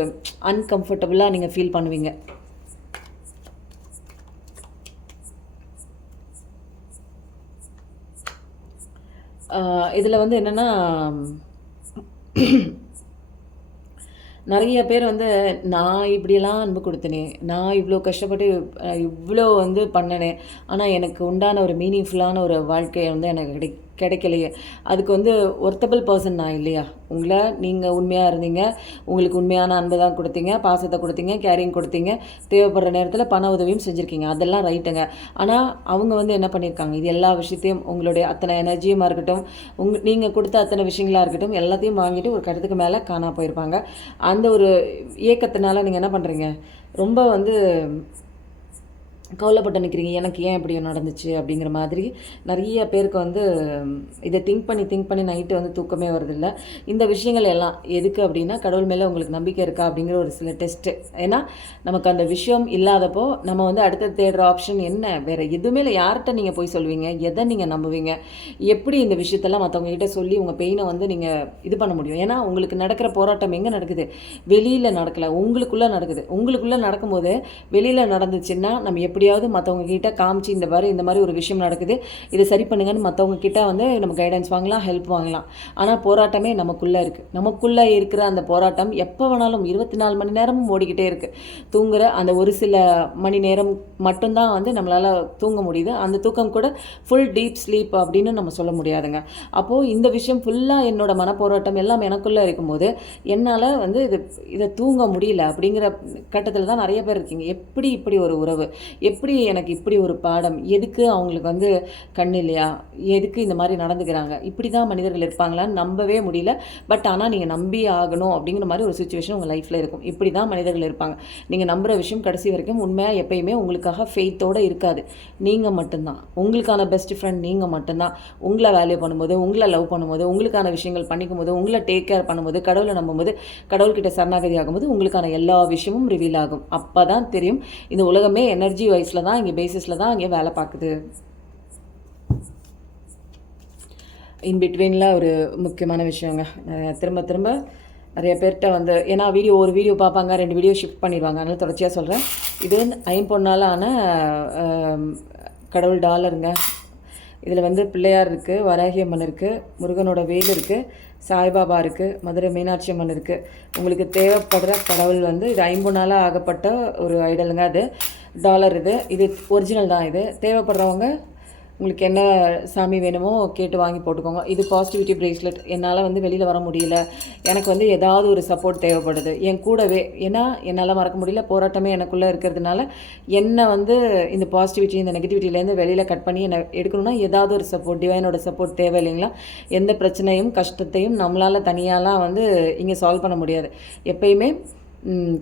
அன்கம்ஃபர்டபுளாக நீங்கள் ஃபீல் பண்ணுவீங்க. இதில் வந்து என்னென்னா நிறைய பேர் வந்து நான் இப்படியெல்லாம் அன்பு கொடுத்தனே, நான் இவ்வளோ கஷ்டப்பட்டு இவ்வளோ வந்து பண்ணனே, ஆனால் எனக்கு உண்டான ஒரு மீனிங்ஃபுல்லான ஒரு வாழ்க்கையை வந்து எனக்கு கிடைக்கலையே, அதுக்கு வந்து ஒர்த்தபிள் பர்சன் நான் இல்லையா? நீங்கள் உண்மையாக இருந்தீங்க, உங்களுக்கு உண்மையான அன்பு தான் கொடுத்தீங்க, பாசத்தை கொடுத்தீங்க, கேரிங் கொடுத்தீங்க, தேவைப்படுற நேரத்தில் பண உதவியும் செஞ்சுருக்கீங்க, அதெல்லாம் ரைட்டுங்க. ஆனால் அவங்க வந்து என்ன பண்ணியிருக்காங்க, இது எல்லா விஷயத்தையும் உங்களுடைய அத்தனை எனர்ஜியுமாக இருக்கட்டும், நீங்கள் கொடுத்த அத்தனை விஷயங்களாக இருக்கட்டும், எல்லாத்தையும் வாங்கிட்டு ஒரு கட்டத்துக்கு மேலே காணா போயிருப்பாங்க. அந்த ஒரு இயக்கத்தினால நீங்கள் என்ன பண்ணுறீங்க, ரொம்ப வந்து கவலைப்பட்டு நிற்கிறீங்க, எனக்கு ஏன் இப்படி நடந்துச்சு அப்படிங்கிற மாதிரி. நிறைய பேருக்கு வந்து இதை திங்க் பண்ணி நைட்டு வந்து தூக்கமே வருதில்ல. இந்த விஷயங்கள் எல்லாம் எதுக்கு அப்படின்னா, கடவுள் மேலே உங்களுக்கு நம்பிக்கை இருக்கா அப்படிங்கிற ஒரு சில டெஸ்ட்டு. ஏன்னா நமக்கு அந்த விஷயம் இல்லாதப்போ நம்ம வந்து அடுத்த தேடுற ஆப்ஷன் என்ன, வேறு எதுவுமே இல்லை. யார்கிட்ட நீங்கள் போய் சொல்வீங்க, எதை நீங்கள் நம்புவீங்க, எப்படி இந்த விஷயத்தெல்லாம் மற்றவங்ககிட்ட சொல்லி உங்கள் பெயினை வந்து நீங்கள் இது பண்ண முடியும்? ஏன்னா உங்களுக்கு நடக்கிற போராட்டம் எங்கே நடக்குது, வெளியில் நடக்கலை, உங்களுக்குள்ளே நடக்குது. உங்களுக்குள்ளே நடக்கும்போது வெளியில் நடந்துச்சுன்னா நம்ம எப்படி எப்படியாவது மற்றவங்க கிட்ட காமிச்சு இந்த மாதிரி ஒரு விஷயம் நடக்குது, இதை சரி பண்ணுங்கன்னு மற்றவங்க கிட்ட வந்து நம்ம கைடன்ஸ் வாங்கலாம், ஹெல்ப் வாங்கலாம். ஆனால் போராட்டமே நமக்குள்ளே இருக்குது. நமக்குள்ளே இருக்கிற அந்த போராட்டம் எப்போ வேணாலும் 24 மணி நேரமும் ஓடிக்கிட்டே இருக்குது. தூங்குற அந்த ஒரு சில மணி நேரம் மட்டும்தான் வந்து நம்மளால் தூங்க முடியுது. அந்த தூக்கம் கூட ஃபுல் டீப் ஸ்லீப் அப்படின்னு நம்ம சொல்ல முடியாதுங்க. அப்போது இந்த விஷயம் ஃபுல்லாக என்னோட மனப்போராட்டம் எல்லாம் எனக்குள்ளே இருக்கும்போது என்னால் வந்து இதை தூங்க முடியல. அப்படிங்கிற கட்டத்தில் தான் நிறைய பேர் இருக்கீங்க. எப்படி இப்படி ஒரு உறவு, எப்படி எனக்கு இப்படி ஒரு பாடம், எதுக்கு அவங்களுக்கு வந்து கண் இல்லையா, எதுக்கு இந்த மாதிரி நடந்துக்கிறாங்க, இப்படி தான் மனிதர்கள் இருப்பாங்களான்னு நம்பவே முடியல. பட் ஆனால் நீங்கள் நம்பி ஆகணும் அப்படிங்கிற மாதிரி ஒரு சுச்சுவேஷன் உங்கள் லைஃப்பில் இருக்கும். இப்படி தான் மனிதர்கள் இருப்பாங்க. நீங்கள் நம்புகிற விஷயம் கடைசி வரைக்கும் உண்மையாக எப்பயுமே உங்களுக்காக ஃபெய்த்தோடு இருக்காது. நீங்கள் மட்டும்தான் உங்களுக்கான பெஸ்ட் ஃப்ரெண்ட், நீங்கள் மட்டும்தான். உங்களை வேல்யூ பண்ணும்போது, உங்களை லவ் பண்ணும்போது, உங்களுக்கான விஷயங்கள் பண்ணிக்கும் போது, உங்களை டேக் கேர் பண்ணும்போது, கடவுளை நம்பும்போது, கடவுள்கிட்ட சரணாகதி ஆகும்போது உங்களுக்கான எல்லா விஷயமும் ரிவீல் ஆகும். அப்போ தான் தெரியும் இந்த உலகமே எனர்ஜி வைஸில் தான், இங்கே பேசிஸில் தான் இங்கே வேலை பார்க்குது. இன்பிட்வீனில் ஒரு முக்கியமான விஷயங்க, திரும்ப திரும்ப நிறைய பேர்கிட்ட வந்து, ஏன்னா ஒரு வீடியோ பார்ப்பாங்க, 2 வீடியோ ஷிஃப்ட் பண்ணிடுவாங்க. அதனால் தொடர்ச்சியாக சொல்கிறேன். இது ஐம்பொன்னால ஆன கடவுள் டாலருங்க. இதில் வந்து பிள்ளையார் இருக்குது, வராகி அம்மன் இருக்குது, முருகனோட வேல் இருக்குது, சாய்பாபா இருக்குது, மதுரை மீனாட்சி அம்மன் இருக்குது. உங்களுக்கு தேவைப்படுற கடவுள் வந்து இது ஐம்பொன்னால ஆகப்பட்ட ஒரு ஐடலுங்க. அது டாலர், இது ஒரிஜினல் தான். இது தேவைப்படுறவங்க உங்களுக்கு என்ன சாமி வேணுமோ கேட்டு வாங்கி போட்டுக்கோங்க. இது பாசிட்டிவிட்டி பிரேஸ்லெட். என்னால் வந்து வெளியில் வர முடியல, எனக்கு வந்து ஏதாவது ஒரு சப்போர்ட் தேவைப்படுது என் கூடவே, ஏன்னா என்னால் மறக்க முடியல, போராட்டமே எனக்குள்ளே இருக்கிறதுனால என்னை வந்து இந்த பாசிட்டிவிட்டி இந்த நெகட்டிவிட்டிலேருந்து வெளியில் கட் பண்ணி என்னை எடுக்கணும்னா ஏதாவது ஒரு சப்போர்ட், டிவைனோட சப்போர்ட் தேவை இல்லைங்களா? எந்த பிரச்சனையும் கஷ்டத்தையும் நம்மளால் தனியாலாம் வந்து இங்கே சால்வ் பண்ண முடியாது. எப்பயுமே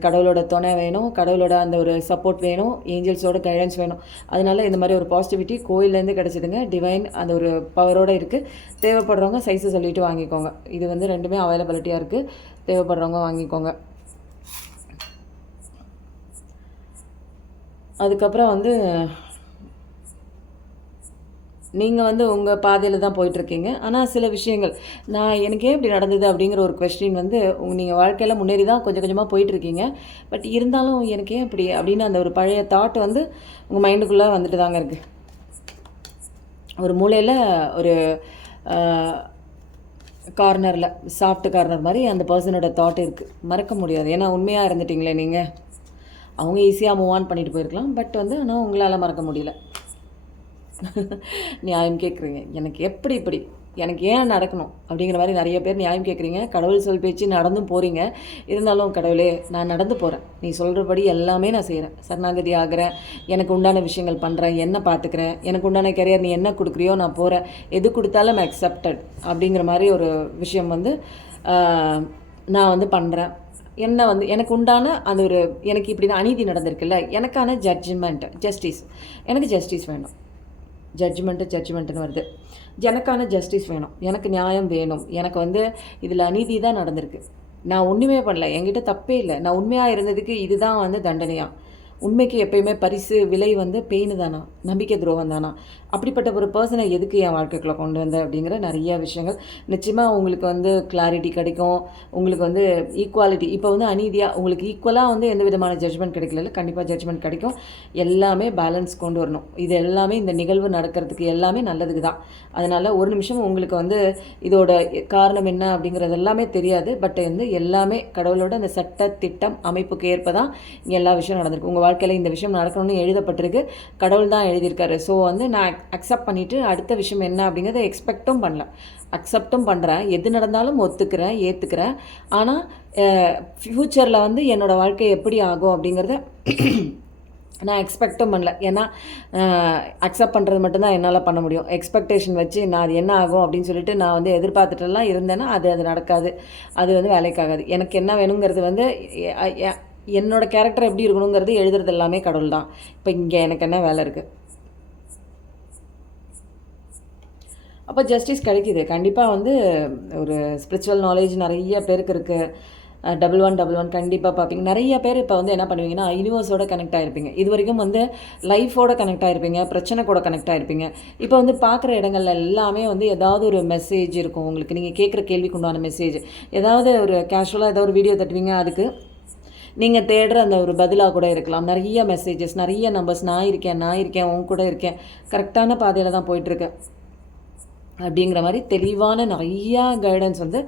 கடவுளோட துணை வேணும், கடவுளோட அந்த ஒரு சப்போர்ட் வேணும், ஏஞ்சல்ஸோட கைடன்ஸ் வேணும். அதனால இந்த மாதிரி ஒரு பாசிட்டிவிட்டி கோயிலேருந்து கிடச்சிதுங்க. டிவைன் அந்த ஒரு பவரோடு இருக்குது. தேவைப்படுறவங்க சைஸை சொல்லிவிட்டு வாங்கிக்கோங்க. இது வந்து 2மே அவைலபிலிட்டியாக இருக்குது. தேவைப்படுறவங்க வாங்கிக்கோங்க. அதுக்கப்புறம் வந்து நீங்கள் வந்து உங்கள் பாதையில் தான் போயிட்டுருக்கீங்க. ஆனால் சில விஷயங்கள் எனக்கே இப்படி நடந்தது அப்படிங்கிற ஒரு கொஸ்டின் வந்து நீங்கள் வாழ்க்கையில் முன்னேறி தான் கொஞ்சம் கொஞ்சமாக போயிட்டுருக்கீங்க. பட் இருந்தாலும் எனக்கு ஏன் இப்படி அப்படின்னு அந்த ஒரு பழைய தாட் வந்து உங்கள் மைண்டுக்குள்ளே வந்துட்டு தாங்க இருக்குது. ஒரு மூலையில் ஒரு கார்னரில் சாஃப்ட் கார்னர் மாதிரி அந்த பர்சனோட தாட் இருக்குது. மறக்க முடியாது. ஏன்னா உண்மையாக இருந்துட்டிங்களே நீங்கள். அவங்க ஈஸியாக மூவ் ஆன் பண்ணிட்டு போயிருக்கலாம். பட் வந்து ஆனால் உங்களால் மறக்க முடியல. நியாயம் கேட்குறீங்க, எனக்கு எப்படி இப்படி, எனக்கு ஏன் நடக்கணும் அப்படிங்கிற மாதிரி நிறைய பேர் நியாயம் கேட்குறீங்க. கடவுள் சொல் பேச்சு நடந்தும் போகிறீங்க. இருந்தாலும் கடவுளே நான் நடந்து போகிறேன், நீ சொல்கிறபடி எல்லாமே நான் செய்கிறேன், சரணாகதி ஆகிறேன், எனக்கு உண்டான விஷயங்கள் பண்ணுறேன், என்ன பார்த்துக்கிறேன், எனக்கு உண்டான கெரியர் நீ என்ன கொடுக்குறியோ நான் போகிறேன், எது கொடுத்தாலும் அக்செப்டட் அப்படிங்கிற மாதிரி ஒரு விஷயம் வந்து நான் வந்து பண்ணுறேன். என்ன வந்து எனக்கு உண்டான அந்த ஒரு எனக்கு இப்படி அநீதி நடந்திருக்குல்ல, எனக்கான ஜஸ்டிஸ், எனக்கு ஜஸ்டிஸ் வேணும். ஜட்ஜ்மெண்ட்டுன்னு வருது. எனக்கான ஜஸ்டிஸ் வேணும், எனக்கு நியாயம் வேணும். எனக்கு வந்து இதில் அநீதி தான் நடந்திருக்கு, நான் ஒன்றுமே பண்ணல, என்கிட்ட தப்பே இல்லை, நான் உண்மையாக இருந்ததுக்கு இதுதான் வந்து தண்டனையா? உண்மைக்கு எப்பயுமே பரிசு விலை வந்து பெயின் தானா, நம்பிக்கை துரோகம் தானா? அப்படிப்பட்ட ஒரு பர்சனை எதுக்கு என் வாழ்க்கைக்குள்ளே கொண்டு வந்த அப்படிங்கிற நிறைய விஷயங்கள் நிச்சயமாக உங்களுக்கு வந்து கிளாரிட்டி கிடைக்கும். உங்களுக்கு வந்து ஈக்குவாலிட்டி, இப்போ வந்து அநீதியாக உங்களுக்கு ஈக்குவலாக வந்து எந்த விதமான ஜட்ஜ்மெண்ட் கிடைக்கல, கண்டிப்பாக ஜட்ஜ்மெண்ட் கிடைக்கும். எல்லாமே பேலன்ஸ் கொண்டு வரணும். இது எல்லாமே இந்த நிகழ்வு நடக்கிறதுக்கு எல்லாமே நல்லதுக்கு தான். அதனால் ஒரு நிமிஷம் உங்களுக்கு வந்து இதோட காரணம் என்ன அப்படிங்கிறது எல்லாமே தெரியாது. பட் வந்து எல்லாமே கடவுளோட அந்த சட்ட திட்டம் அமைப்புக்கு ஏற்ப தான் இங்கே எல்லா விஷயம் நடந்திருக்கு. உங்கள் வாழ்க்கையில் இந்த விஷயம் நடக்கணும்னு எழுதப்பட்டிருக்கு, கடவுள் தான் எழுதியிருக்காரு. ஸோ வந்து நான் அக்செப்ட் பண்ணிவிட்டு அடுத்த விஷயம் என்ன அப்படிங்கிறத எக்ஸ்பெக்டும் பண்ணல, அக்செப்டும் பண்ணுறேன். எது நடந்தாலும் ஒத்துக்கிறேன், ஏற்றுக்கிறேன். ஆனால் ஃப்யூச்சரில் வந்து என்னோடய வாழ்க்கை எப்படி ஆகும் அப்படிங்கிறத நான் எக்ஸ்பெக்டும் பண்ணல. ஏன்னா அக்செப்ட் பண்ணுறது மட்டும்தான் என்னால் பண்ண முடியும். எக்ஸ்பெக்டேஷன் வச்சு நான் அது என்ன ஆகும் அப்படின்னு சொல்லிட்டு நான் வந்து எதிர்பார்த்துட்டுலாம் இருந்தேன்னா அது நடக்காது, அது வந்து வேலைக்காகாது. எனக்கு என்ன வேணுங்கிறது வந்து என்னோடய கேரக்டர் எப்படி இருக்கணுங்கிறது எழுதுறது எல்லாமே கடவுள் தான். இப்போ இங்கே எனக்கு என்ன வேலை இருக்குது? அப்போ ஜஸ்டிஸ் கிடைக்கிது. கண்டிப்பாக வந்து ஒரு ஸ்பிரிச்சுவல் நாலேஜ் நிறைய பேருக்கு இருக்குது. 1111 கண்டிப்பாக பார்ப்பீங்க. நிறைய பேர் இப்போ வந்து என்ன பண்ணுவீங்கன்னா யூனிவர்ஸோட கனெக்ட் ஆகிருப்பீங்க. இது வரைக்கும் வந்து லைஃபோட கனெக்ட் ஆகிருப்பீங்க, பிரச்சனை கூட கனெக்ட் ஆகிருப்பீங்க. இப்போ வந்து பார்க்குற இடங்கள்ல எல்லாமே வந்து ஏதாவது ஒரு மெசேஜ் இருக்கும் உங்களுக்கு. நீங்கள் கேட்குற கேள்விக்கு உண்டான மெசேஜ், ஏதாவது ஒரு கேஷுவலாக ஏதாவது ஒரு வீடியோ தட்டுவீங்க, அதுக்கு நீங்கள் தேடுற அந்த ஒரு பதிலாக கூட இருக்கலாம். நிறைய மெசேஜஸ், நிறைய நம்பர்ஸ், நான் இருக்கேன் உன் கூட இருக்கேன், கரெக்டான பாதையில் தான் போயிட்டுருக்கேன் அப்படிங்கிற மாதிரி தெளிவான நிறையா கைடன்ஸ் வந்து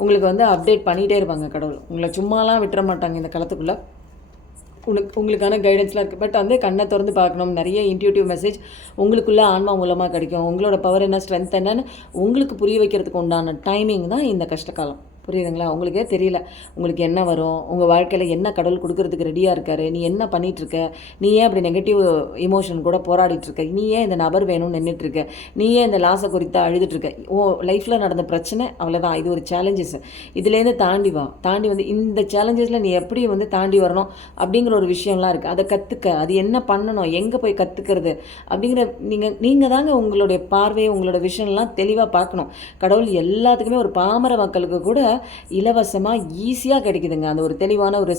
உங்களுக்கு வந்து அப்டேட் பண்ணிகிட்டே இருப்பாங்க கடவுள். உங்களை சும்மாலாம் விட்டுற மாட்டாங்க இந்த காலத்துக்குள்ளே. உங்களுக்கான கைடன்ஸ்லாம் இருக்குது. பட் வந்து கண்ணை திறந்து பார்க்கணும். நிறைய இன்ட்யூட்டிவ் மெசேஜ் உங்களுக்குள்ளே ஆன்மா மூலமாக கிடைக்கும். உங்களோட பவர் என்ன, ஸ்ட்ரென்த் என்னன்னு உங்களுக்கு புரிய வைக்கிறதுக்கு உண்டான டைமிங் தான் இந்த கஷ்டகாலம். புரியுதுங்களா? உங்களுக்கே தெரியல உங்களுக்கு என்ன வரும், உங்கள் வாழ்க்கையில் என்ன கடவுள் கொடுக்கறதுக்கு ரெடியாக இருக்காரு, நீ என்ன பண்ணிகிட்ருக்க, நீ ஏன் அப்படி நெகட்டிவ் இமோஷன் கூட போராடிட்டுருக்க, நீ ஏன் இந்த நபர் வேணும்னு நின்றுட்டுருக்க, நீ ஏன் இந்த லாஸை குறித்து அழுதுட்டுருக்க. லைஃப்பில் நடந்த பிரச்சனை அவ்வளோதான், இது ஒரு சேலஞ்சஸ். இதுலேருந்து தாண்டி வந்து இந்த சேலஞ்சஸில் நீ எப்படி வந்து தாண்டி வரணும் அப்படிங்கிற ஒரு விஷயம்லாம் இருக்குது. அதை கற்றுக்க, அது என்ன பண்ணணும், எங்கே போய் கற்றுக்கிறது அப்படிங்கிற நீங்கள் தாங்க உங்களுடைய பார்வையை, உங்களோட விஷயம்லாம் தெளிவாக பார்க்கணும். கடவுள் எல்லாத்துக்குமே ஒரு பாமர மக்களுக்கு கூட இலவசமாக ஈஸியாக கிடைக்குதுங்க. அந்த ஒரு தெளிவான ஒரு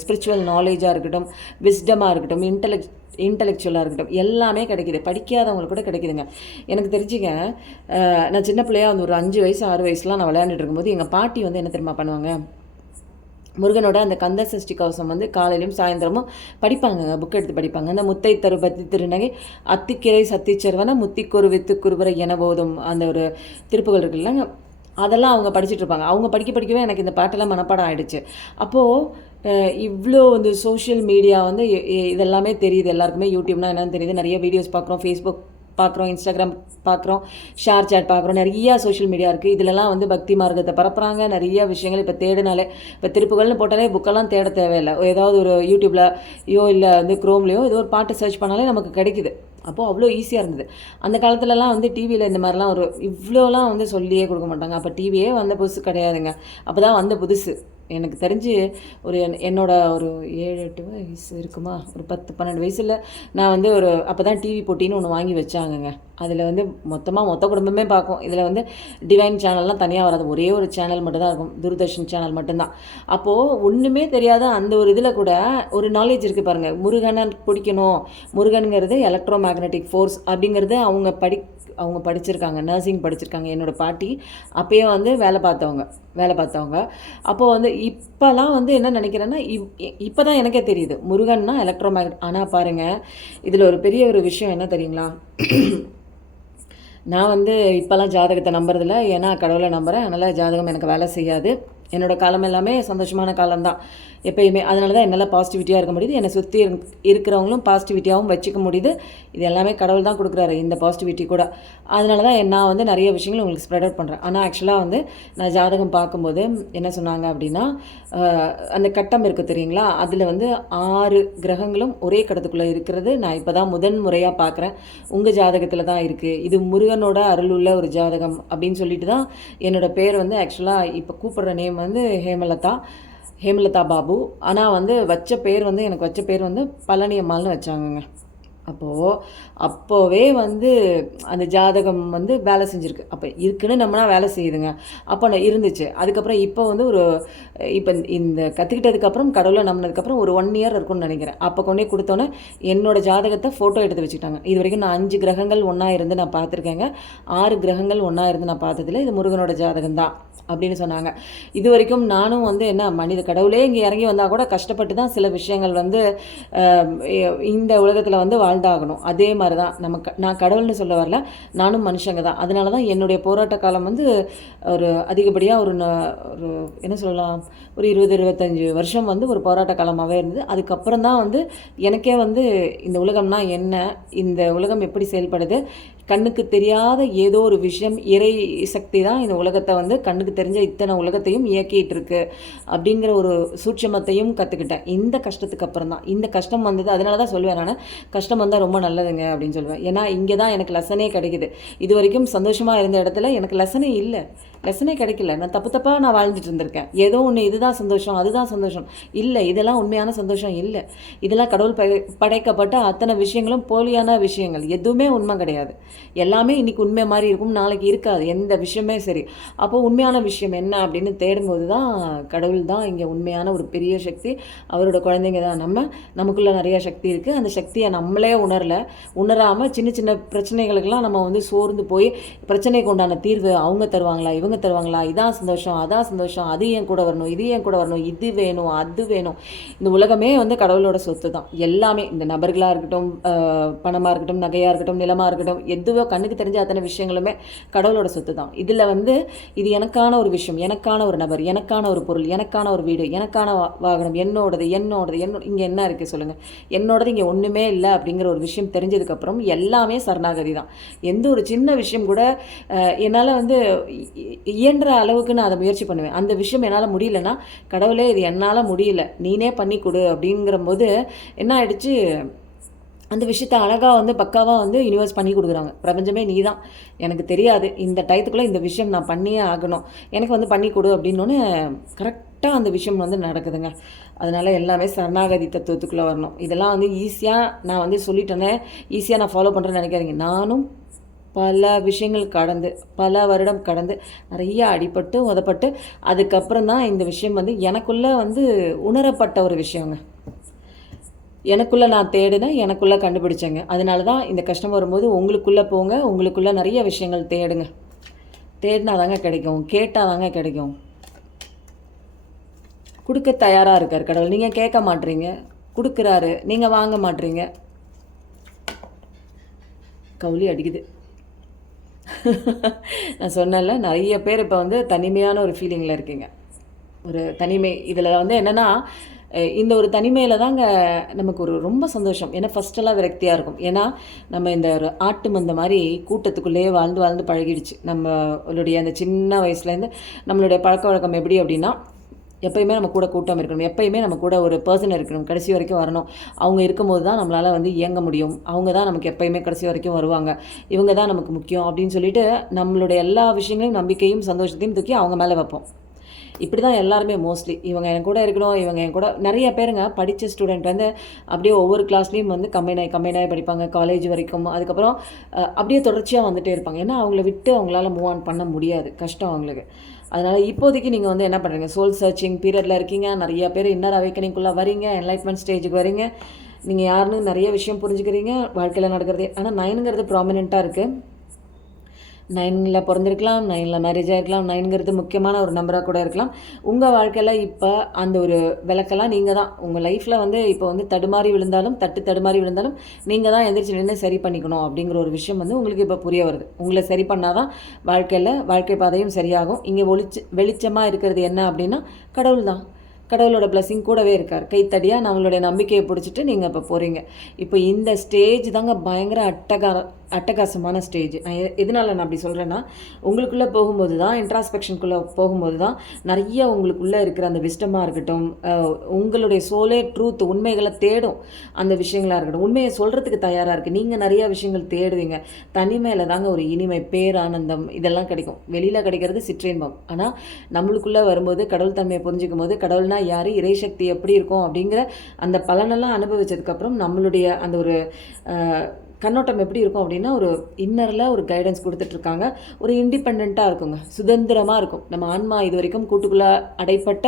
ஸ்பிரிச்சுவல் நாலேஜாக இருக்கட்டும், விஸ்டமாக இருக்கட்டும், இன்டலெக்சுவலாக இருக்கட்டும், எல்லாமே கிடைக்கிது. படிக்காதவங்களுக்கு கூட கிடைக்குதுங்க. எனக்கு தெரிஞ்சுங்க, நான் சின்ன பிள்ளையாக வந்து ஒரு 5 வயசு 6 வயசுலாம் நான் விளையாண்டுட்டு இருக்கும்போது எங்கள் பாட்டி வந்து என்ன தெரியுமா பண்ணுவாங்க, முருகனோட அந்த கந்த சஷ்டி கவசம் வந்து காலையிலையும் சாயந்தரமும் படிப்பாங்க, புக் எடுத்து படிப்பாங்க. அந்த முத்தை தரு பத்தி திருநகை அத்திக்கிரை சத்திச்செருவன முத்திக்குரு வித்துக்குருவரை என போதும் அந்த ஒரு திருப்புகள் இருக்குல்லங்க, அதெல்லாம் அவங்க படிச்சுட்டு இருப்பாங்க. அவங்க படிக்கவே எனக்கு இந்த பாட்டெல்லாம் மனப்பாடம் ஆகிடுச்சு. அப்போது இவ்வளோ வந்து சோஷியல் மீடியா வந்து இதெல்லாமே தெரியுது எல்லாருக்குமே. யூடியூப்னா என்னென்னு தெரியுது, நிறைய வீடியோஸ் பார்க்குறோம், ஃபேஸ்புக் பார்க்குறோம், இன்ஸ்டாகிராம் பார்க்குறோம், ஷேர் சாட் பார்க்குறோம், நிறையா சோஷியல் மீடியா இருக்குது. இதிலலாம் வந்து பக்தி மார்க்கத்தை பரப்புகிறாங்க. நிறைய விஷயங்கள் இப்போ தேடினாலே, இப்போ திருப்புகள்னு போட்டாலே புக்கெல்லாம் தேட தேவையில்லை. ஏதாவது ஒரு யூடியூப்லையோ இல்லை வந்து க்ரோம்லேயோ ஏதோ ஒரு பாட்டு சர்ச் பண்ணாலே நமக்கு கிடைக்குது. அப்போது அவ்வளோ ஈஸியாக இருந்தது. அந்த காலத்துலலாம் வந்து டிவியில் இந்த மாதிரிலாம் ஒரு இவ்வளோலாம் வந்து சொல்லியே கொடுக்க மாட்டாங்க. அப்போ டிவியே வந்த புதுசு கிடையாதுங்க. அப்போ தான் வந்த புதுசு. எனக்கு தெரிஞ்சு ஒரு என்னோட ஒரு 7-8 வயசு இருக்குமா, ஒரு 10-12 வயசில் நான் வந்து ஒரு அப்போ தான் டிவி போட்டின்னு ஒன்று வாங்கி வச்சாங்கங்க. அதில் வந்து மொத்த குடும்பமே பார்க்கும். இதில் வந்து டிவைன் சேனல்லாம் தனியாக வராது, ஒரே ஒரு சேனல் மட்டும்தான் இருக்கும், தூர்தர்ஷன் சேனல் மட்டும்தான். அப்போது ஒன்றுமே தெரியாத அந்த ஒரு இதில் கூட ஒரு நாலேஜ் இருக்குது பாருங்கள். முருகனை பிடிக்கணும், முருகனுங்கிறது எலக்ட்ரோ மேக்னெட்டிக் ஃபோர்ஸ் அப்படிங்கிறது அவங்க படிச்சிருக்காங்க, நர்சிங் படிச்சிருக்காங்க. என்னோடய பாட்டி அப்போயே வந்து வேலை பார்த்தவங்க. அப்போது வந்து இப்போலாம் வந்து என்ன நினைக்கிறேன்னா, இப்போ தான் எனக்கே தெரியுது முருகன்னா எலக்ட்ரோ மேக்னெட். ஆனால் பாருங்கள், இதில் ஒரு பெரிய ஒரு விஷயம் என்ன தெரியுங்களா, நான் வந்து இப்போல்லாம் ஜாதகத்தை நம்புறதில்ல. ஏன்னா கடவுளை நம்புகிறேன், அதனால் ஜாதகம் எனக்கு வேலை செய்யாது. என்னோடய காலம் எல்லாமே சந்தோஷமான காலம்தான் எப்பயுமே. அதனால தான் என்னால் பாசிட்டிவிட்டியாக இருக்க முடியுது, என்னை சுற்றி இருக்கிறவங்களும் பாசிட்டிவிட்டியாகவும் வச்சுக்க முடியுது. இது எல்லாமே கடவுள் தான் கொடுக்குறாரு, இந்த பாசிட்டிவிட்டி கூட. அதனால தான் நான் வந்து நிறைய விஷயங்கள் உங்களுக்கு ஸ்ப்ரெட் அவுட் பண்ணுறேன். ஆனால் ஆக்சுவலாக வந்து நான் ஜாதகம் பார்க்கும்போது என்ன சொன்னாங்க அப்படின்னா, அந்த கட்டம் இருக்குது தெரியுங்களா, அதில் வந்து 6 கிரகங்களும் ஒரே கடத்துக்குள்ளே இருக்கிறது நான் இப்போ தான் முதன் முறையாக பார்க்குறேன். உங்கள் ஜாதகத்தில் தான் இருக்குது, இது முருகனோட அருளுள்ள ஒரு ஜாதகம் அப்படின்னு சொல்லிட்டு தான் என்னோடய பேர் வந்து ஆக்சுவலாக இப்போ கூப்பிட்ற நேம் வந்து ஹேமலதா பாபு. ஆனால் வந்து எனக்கு வச்ச பேர் வந்து பழனி அம்மாள்னு வச்சாங்கங்க. அப்போவே வந்து அந்த ஜாதகம் வந்து வேலை செஞ்சுருக்கு. அப்போ இருக்குன்னு நம்மனா வேலை செய்யுதுங்க. அப்போ நான் இருந்துச்சு. அதுக்கப்புறம் இப்போ வந்து இப்போ இந்த கற்றுக்கிட்டதுக்கப்புறம் கடவுளை நம்பினதுக்கப்புறம் ஒரு 1 இயர் இருக்கும்னு நினைக்கிறேன். அப்போ கொண்டே கொடுத்தோன்னே என்னோடய ஜாதகத்தை ஃபோட்டோ எடுத்து வச்சுக்கிட்டாங்க. இது வரைக்கும் நான் 5 கிரகங்கள் ஒன்றா இருந்து நான் பார்த்துருக்கேங்க, 6 கிரகங்கள் ஒன்றா இருந்து நான் பார்த்ததில்ல, இது முருகனோட ஜாதகம் தான் அப்படின்னு சொன்னாங்க. இது வரைக்கும் நானும் வந்து என்ன மனித கடவுளே இங்கே இறங்கி வந்தால் கூட கஷ்டப்பட்டு தான் சில விஷயங்கள் வந்து இந்த உலகத்தில் வந்து வாழ்ந்தாகணும். அதே மாதிரி தான் நான் கடவுள்னு சொல்ல வரல, நானும் மனுஷங்க தான். அதனால தான் என்னுடைய போராட்ட காலம் வந்து ஒரு அதிகப்படியாக ஒரு என்ன சொல்லலாம், ஒரு 20-25 வருஷம் வந்து ஒரு போராட்ட காலமாகவே இருந்தது. அதுக்கப்புறம் தான் வந்து எனக்கே வந்து இந்த உலகம்னா என்ன, இந்த உலகம் எப்படி செயல்படுது, கண்ணுக்கு தெரியாத ஏதோ ஒரு விஷயம், இறை சக்தி தான் இந்த உலகத்தை வந்து கண்ணுக்கு தெரிஞ்ச இத்தனை உலகத்தையும் இயக்கிட்டு இருக்கு அப்படிங்கிற ஒரு சூட்சமத்தையும் கற்றுக்கிட்டேன் இந்த கஷ்டத்துக்கு அப்புறம் தான். இந்த கஷ்டம் வந்தது, அதனால தான் சொல்லுவேன் நான், கஷ்டம் வந்தால் ரொம்ப நல்லதுங்க அப்படின்னு சொல்லுவேன். ஏன்னா இங்கே தான் எனக்கு லெசனே கிடைக்குது. இது வரைக்கும் சந்தோஷமாக இருந்த இடத்துல எனக்கு லெசனே கிடைக்கல. நான் தப்பாக நான் வாழ்ந்துட்டு இருந்திருக்கேன். ஏதோ ஒன்று இதுதான் சந்தோஷம், அதுதான் சந்தோஷம் இல்லை, இதெல்லாம் உண்மையான சந்தோஷம் இல்லை. இதெல்லாம் கடவுள் படைக்கப்பட்ட அத்தனை விஷயங்களும் போலியான விஷயங்கள், எதுவுமே உண்மை கிடையாது. எல்லாமே இன்றைக்கி உண்மை மாதிரி இருக்கும், நாளைக்கு இருக்காது எந்த விஷயமே. சரி, அப்போது உண்மையான விஷயம் என்ன அப்படின்னு தேடும்போது தான் கடவுள் தான் இங்கே உண்மையான ஒரு பெரிய சக்தி. அவரோட குழந்தைங்க தான் நமக்குள்ளே நிறையா சக்தி இருக்குது. அந்த சக்தியை நம்மளே உணராமல் சின்ன சின்ன பிரச்சனைகளுக்கெல்லாம் நம்ம வந்து சோர்ந்து போய் பிரச்சனைக்கு உண்டான தீர்வு அவங்க தருவாங்களா, இவங்க தருவாங்களா, இதான் சந்தோஷம், அதான் சந்தோஷம், அது என் கூட வரணும், இது என் கூட வரணும், இது வேணும், அது வேணும். இந்த உலகமே வந்து கடவுளோட சொத்து தான். எல்லாமே இந்த நபர்களாக இருக்கட்டும், பணமாக இருக்கட்டும், நகையாக இருக்கட்டும், நிலமாக இருக்கட்டும், எதுவோ கண்ணுக்கு தெரிஞ்ச அத்தனை விஷயங்களுமே கடவுளோட சொத்து தான். இதில் வந்து இது எனக்கான ஒரு விஷயம், எனக்கான ஒரு நபர், எனக்கான ஒரு பொருள், எனக்கான ஒரு வீடு, எனக்கான வாகனம், என்னோடது இங்கே என்ன இருக்குது சொல்லுங்கள்? என்னோடது இங்கே ஒன்றுமே இல்லை அப்படிங்கிற ஒரு விஷயம் தெரிஞ்சதுக்கப்புறம் எல்லாமே சரணாகதி தான். எந்த ஒரு சின்ன விஷயம் கூட என்னால் வந்து இயன்ற அளவுக்கு நான் அதை முயற்சி பண்ணுவேன். அந்த விஷயம் என்னால் முடியலன்னா, கடவுளே இது என்னால் முடியல, நீனே பண்ணி கொடு அப்படிங்கிறபோது என்ன ஆயிடுச்சு, அந்த விஷயத்த அழகாக வந்து பக்காவாக வந்து யூனிவர்ஸ் பண்ணி கொடுக்குறாங்க. பிரபஞ்சமே நீ தான், எனக்கு தெரியாது, இந்த டயத்துக்குள்ளே இந்த விஷயம் நான் பண்ணியே ஆகணும், எனக்கு வந்து பண்ணி கொடு அப்படின்னோன்னு கரெக்டாக அந்த விஷயம் வந்து நடக்குதுங்க. அதனால் எல்லாமே சரணாகதி தத்துவத்துக்குள்ளே வரணும். இதெல்லாம் வந்து ஈஸியாக நான் வந்து சொல்லிட்டேனே, ஈஸியாக நான் ஃபாலோ பண்ணுறேன்னு நினைக்காதீங்க. நானும் பல விஷயங்கள் கடந்து, பல வருடம் கடந்து, நிறைய அடிபட்டு உதப்பட்டு அதுக்கப்புறம் தான் இந்த விஷயம் வந்து எனக்குள்ளே வந்து உணரப்பட்ட ஒரு விஷயங்க. எனக்குள்ளே நான் தேடினேன், எனக்குள்ளே கண்டுபிடிச்சேங்க. அதனால தான் இந்த கஷ்டம் வரும்போது உங்களுக்குள்ளே போங்க, உங்களுக்குள்ளே நிறைய விஷயங்கள் தேடுங்க. தேடினா தாங்க கிடைக்கும், கேட்டால் தாங்க கிடைக்கும். கொடுக்க தயாராக இருக்கார் கடவுள். நீங்கள் கேட்க மாட்டீங்க, கொடுக்குறாரு, நீங்கள் வாங்க மாட்டீங்க. கவுளி அடிக்குது. நான் சொன்னேன்ல, நிறைய பேர் இப்போ வந்து தனிமையான ஒரு ஃபீலிங்கில் இருக்கீங்க. ஒரு தனிமை இதில் வந்து என்னென்னா, இந்த ஒரு தனிமையில் தாங்க நமக்கு ஒரு ரொம்ப சந்தோஷம். ஏன்னா ஃபஸ்ட்டெல்லாம் விரக்தியாக இருக்கும். ஏன்னா நம்ம இந்த ஒரு ஆட்டு மந்த மாதிரி கூட்டத்துக்குள்ளேயே வாழ்ந்து வாழ்ந்து பழகிடுச்சு. நம்மளுடைய அந்த சின்ன வயசுலேருந்து நம்மளுடைய பழக்க வழக்கம் எப்படி அப்படின்னா, எப்பயுமே நம்ம கூட கூட்டம் இருக்கணும், எப்பயுமே நம்ம கூட ஒரு பர்சன் இருக்கணும், கடைசி வரைக்கும் வரணும். அவங்க இருக்கும்போது தான் நம்மளால் வந்து இயங்க முடியும். அவங்க தான் நமக்கு எப்பயுமே கடைசி வரைக்கும் வருவாங்க, இவங்க தான் நமக்கு முக்கியம் அப்படின்னு சொல்லிட்டு நம்மளுடைய எல்லா விஷயங்களையும், நம்பிக்கையும் சந்தோஷத்தையும் தூக்கி அவங்க மேலே வைப்போம். இப்படி தான் எல்லாருமே மோஸ்ட்லி இவங்க என் கூட இருக்கணும், இவங்க என் கூட நிறைய பேருங்க படித்த ஸ்டூடெண்ட் வந்து அப்படியே ஒவ்வொரு கிளாஸ்லேயும் வந்து கம்பைனாகி படிப்பாங்க காலேஜ் வரைக்கும். அதுக்கப்புறம் அப்படியே தொடர்ச்சியாக வந்துகிட்டே இருப்பாங்க. ஏன்னா அவங்கள விட்டு அவங்களால மூவ் ஆன் பண்ண முடியாது, கஷ்டம் அவங்களுக்கு. அதனால் இப்போதைக்கு நீங்கள் வந்து என்ன பண்ணுறீங்க, சோல் சர்ச்சிங் பீரியடில் இருக்கீங்க. நிறைய பேர் இன்னர் அவேக்கனிங்குள்ளே வரீங்க, என்லைட்மெண்ட் ஸ்டேஜுக்கு வரீங்க. நீங்கள் யாருன்னு நிறைய விஷயம் புரிஞ்சுக்கிறீங்க, வாழ்க்கையில் நடக்கிறது. ஆனால் 9ங்கிறது ப்ராமினெண்ட்டாக இருக்குது. 9ல் பிறந்திருக்கலாம், 9ல் மேரேஜ் ஆகிருக்கலாம், 9ங்கிறது முக்கியமான ஒரு நம்பராக கூட இருக்கலாம். உங்கள் வாழ்க்கையில் இப்போ அந்த ஒரு விளக்கெல்லாம் நீங்கள் தான். உங்கள் லைஃப்பில் வந்து இப்போ வந்து தடுமாறி விழுந்தாலும் நீங்கள் தான் எந்திரிச்சு நின்று சரி பண்ணிக்கணும் அப்படிங்கிற ஒரு விஷயம் வந்து உங்களுக்கு இப்போ புரிய வருது. உங்களை சரி பண்ணால் தான் வாழ்க்கை பாதையும் சரியாகும். இங்கே வெளிச்சமாக இருக்கிறது என்ன அப்படின்னா கடவுள் தான். கடவுளோட பிளஸிங் கூடவே இருக்கார். கைத்தடியாக நம்மளுடைய நம்பிக்கையை பிடிச்சிட்டு நீங்கள் இப்போ போகிறீங்க. இப்போ இந்த ஸ்டேஜ் தாங்க பயங்கர அட்டகாசமான ஸ்டேஜ். எதனால் நான் அப்படி சொல்கிறேன்னா, உங்களுக்குள்ளே போகும்போது தான், இன்ட்ராஸ்பெக்ஷனுக்குள்ளே போகும்போது தான் நிறைய உங்களுக்குள்ளே இருக்கிற அந்த விஸ்டமாக இருக்கட்டும், உங்களுடைய சோலே ட்ரூத் உண்மைகளை தேடும். அந்த விஷயங்களாக இருக்கட்டும், உண்மையை சொல்கிறதுக்கு தயாராக இருக்குது. நீங்கள் நிறையா விஷயங்கள் தேடுவீங்க. தனிமையில் தாங்க ஒரு இனிமை, பேரானந்தம் இதெல்லாம் கிடைக்கும். வெளியில் கிடைக்கிறது சிற்றின்பம். ஆனால் நம்மளுக்குள்ளே வரும்போது, கடவுள் தன்மையை புரிஞ்சிக்கும் போது, கடவுள்னா யார், இறைசக்தி எப்படி இருக்கும் அப்படிங்கிற அந்த பலனெல்லாம் அனுபவிச்சதுக்கப்புறம் நம்மளுடைய அந்த ஒரு கண்ணோட்டம் எப்படி இருக்கும் அப்படின்னா, ஒரு இன்னரில் ஒரு கைடன்ஸ் கொடுத்துட்ருக்காங்க. ஒரு இண்டிபெண்ட்டாக இருக்குங்க, சுதந்திரமாக இருக்கும். நம்ம ஆன்மா இது வரைக்கும் கூட்டுக்குள்ளே அடைப்பட்ட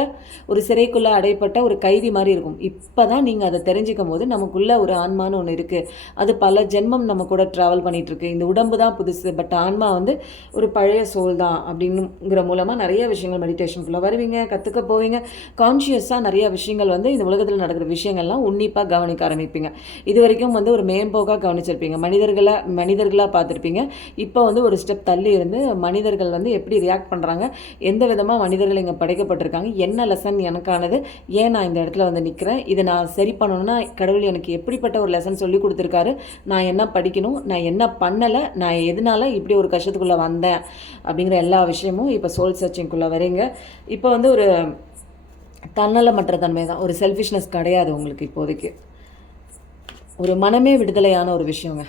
ஒரு சிறைக்குள்ளே அடைப்பட்ட ஒரு கைதி மாதிரி இருக்கும். இப்போ தான் நீங்கள் அதை தெரிஞ்சிக்கும் போது நமக்குள்ளே ஒரு ஆன்மான்னு ஒன்று இருக்குது. அது பல ஜென்மம் நம்ம கூட ட்ராவல் பண்ணிகிட்ருக்கு. இந்த உடம்பு தான் புதுசு, பட் ஆன்மா வந்து ஒரு பழைய சோல் தான் அப்படிங்கிற மூலமாக நிறைய விஷயங்கள் மெடிடேஷனுக்குள்ளே வருவீங்க, கற்றுக்க போவீங்க. கான்ஷியஸாக நிறைய விஷயங்கள் வந்து இந்த உலகத்தில் நடக்கிற விஷயங்கள்லாம் உன்னிப்பாக கவனிக்க ஆரம்பிப்பீங்க. இது வரைக்கும் வந்து ஒரு மேம்போக்காக கவனிச்சிருப்பீங்க, மனிதர்களாக பார்த்துருப்பீங்க. இப்போ வந்து ஒரு ஸ்டெப் தள்ளி இருந்து மனிதர்கள் வந்து எப்படி ரியாக்ட் பண்ணுறாங்க, எந்த விதமாக மனிதர்கள் இங்கே படைக்கப்பட்டிருக்காங்க, என்ன லெசன் எனக்கானது, ஏன் நான் இந்த இடத்துல வந்து நிற்கிறேன், இதை நான் சரி பண்ணணும்னா கடவுள் எனக்கு எப்படிப்பட்ட ஒரு லெசன் சொல்லி கொடுத்துருக்காரு, நான் என்ன படிக்கணும், நான் என்ன பண்ணலை, நான் எதனால இப்படி ஒரு கஷ்டத்துக்குள்ளே வந்தேன் அப்படிங்கிற எல்லா விஷயமும் இப்போ சோல் சர்ச்சிங்குள்ளே வரீங்க. இப்போ வந்து ஒரு தன்னலமற்ற தன்மை தான், ஒரு செல்ஃபிஷ்னஸ் கிடையாது உங்களுக்கு. இப்போதைக்கு ஒரு மனமே விடுதலையான ஒரு விஷயங்க.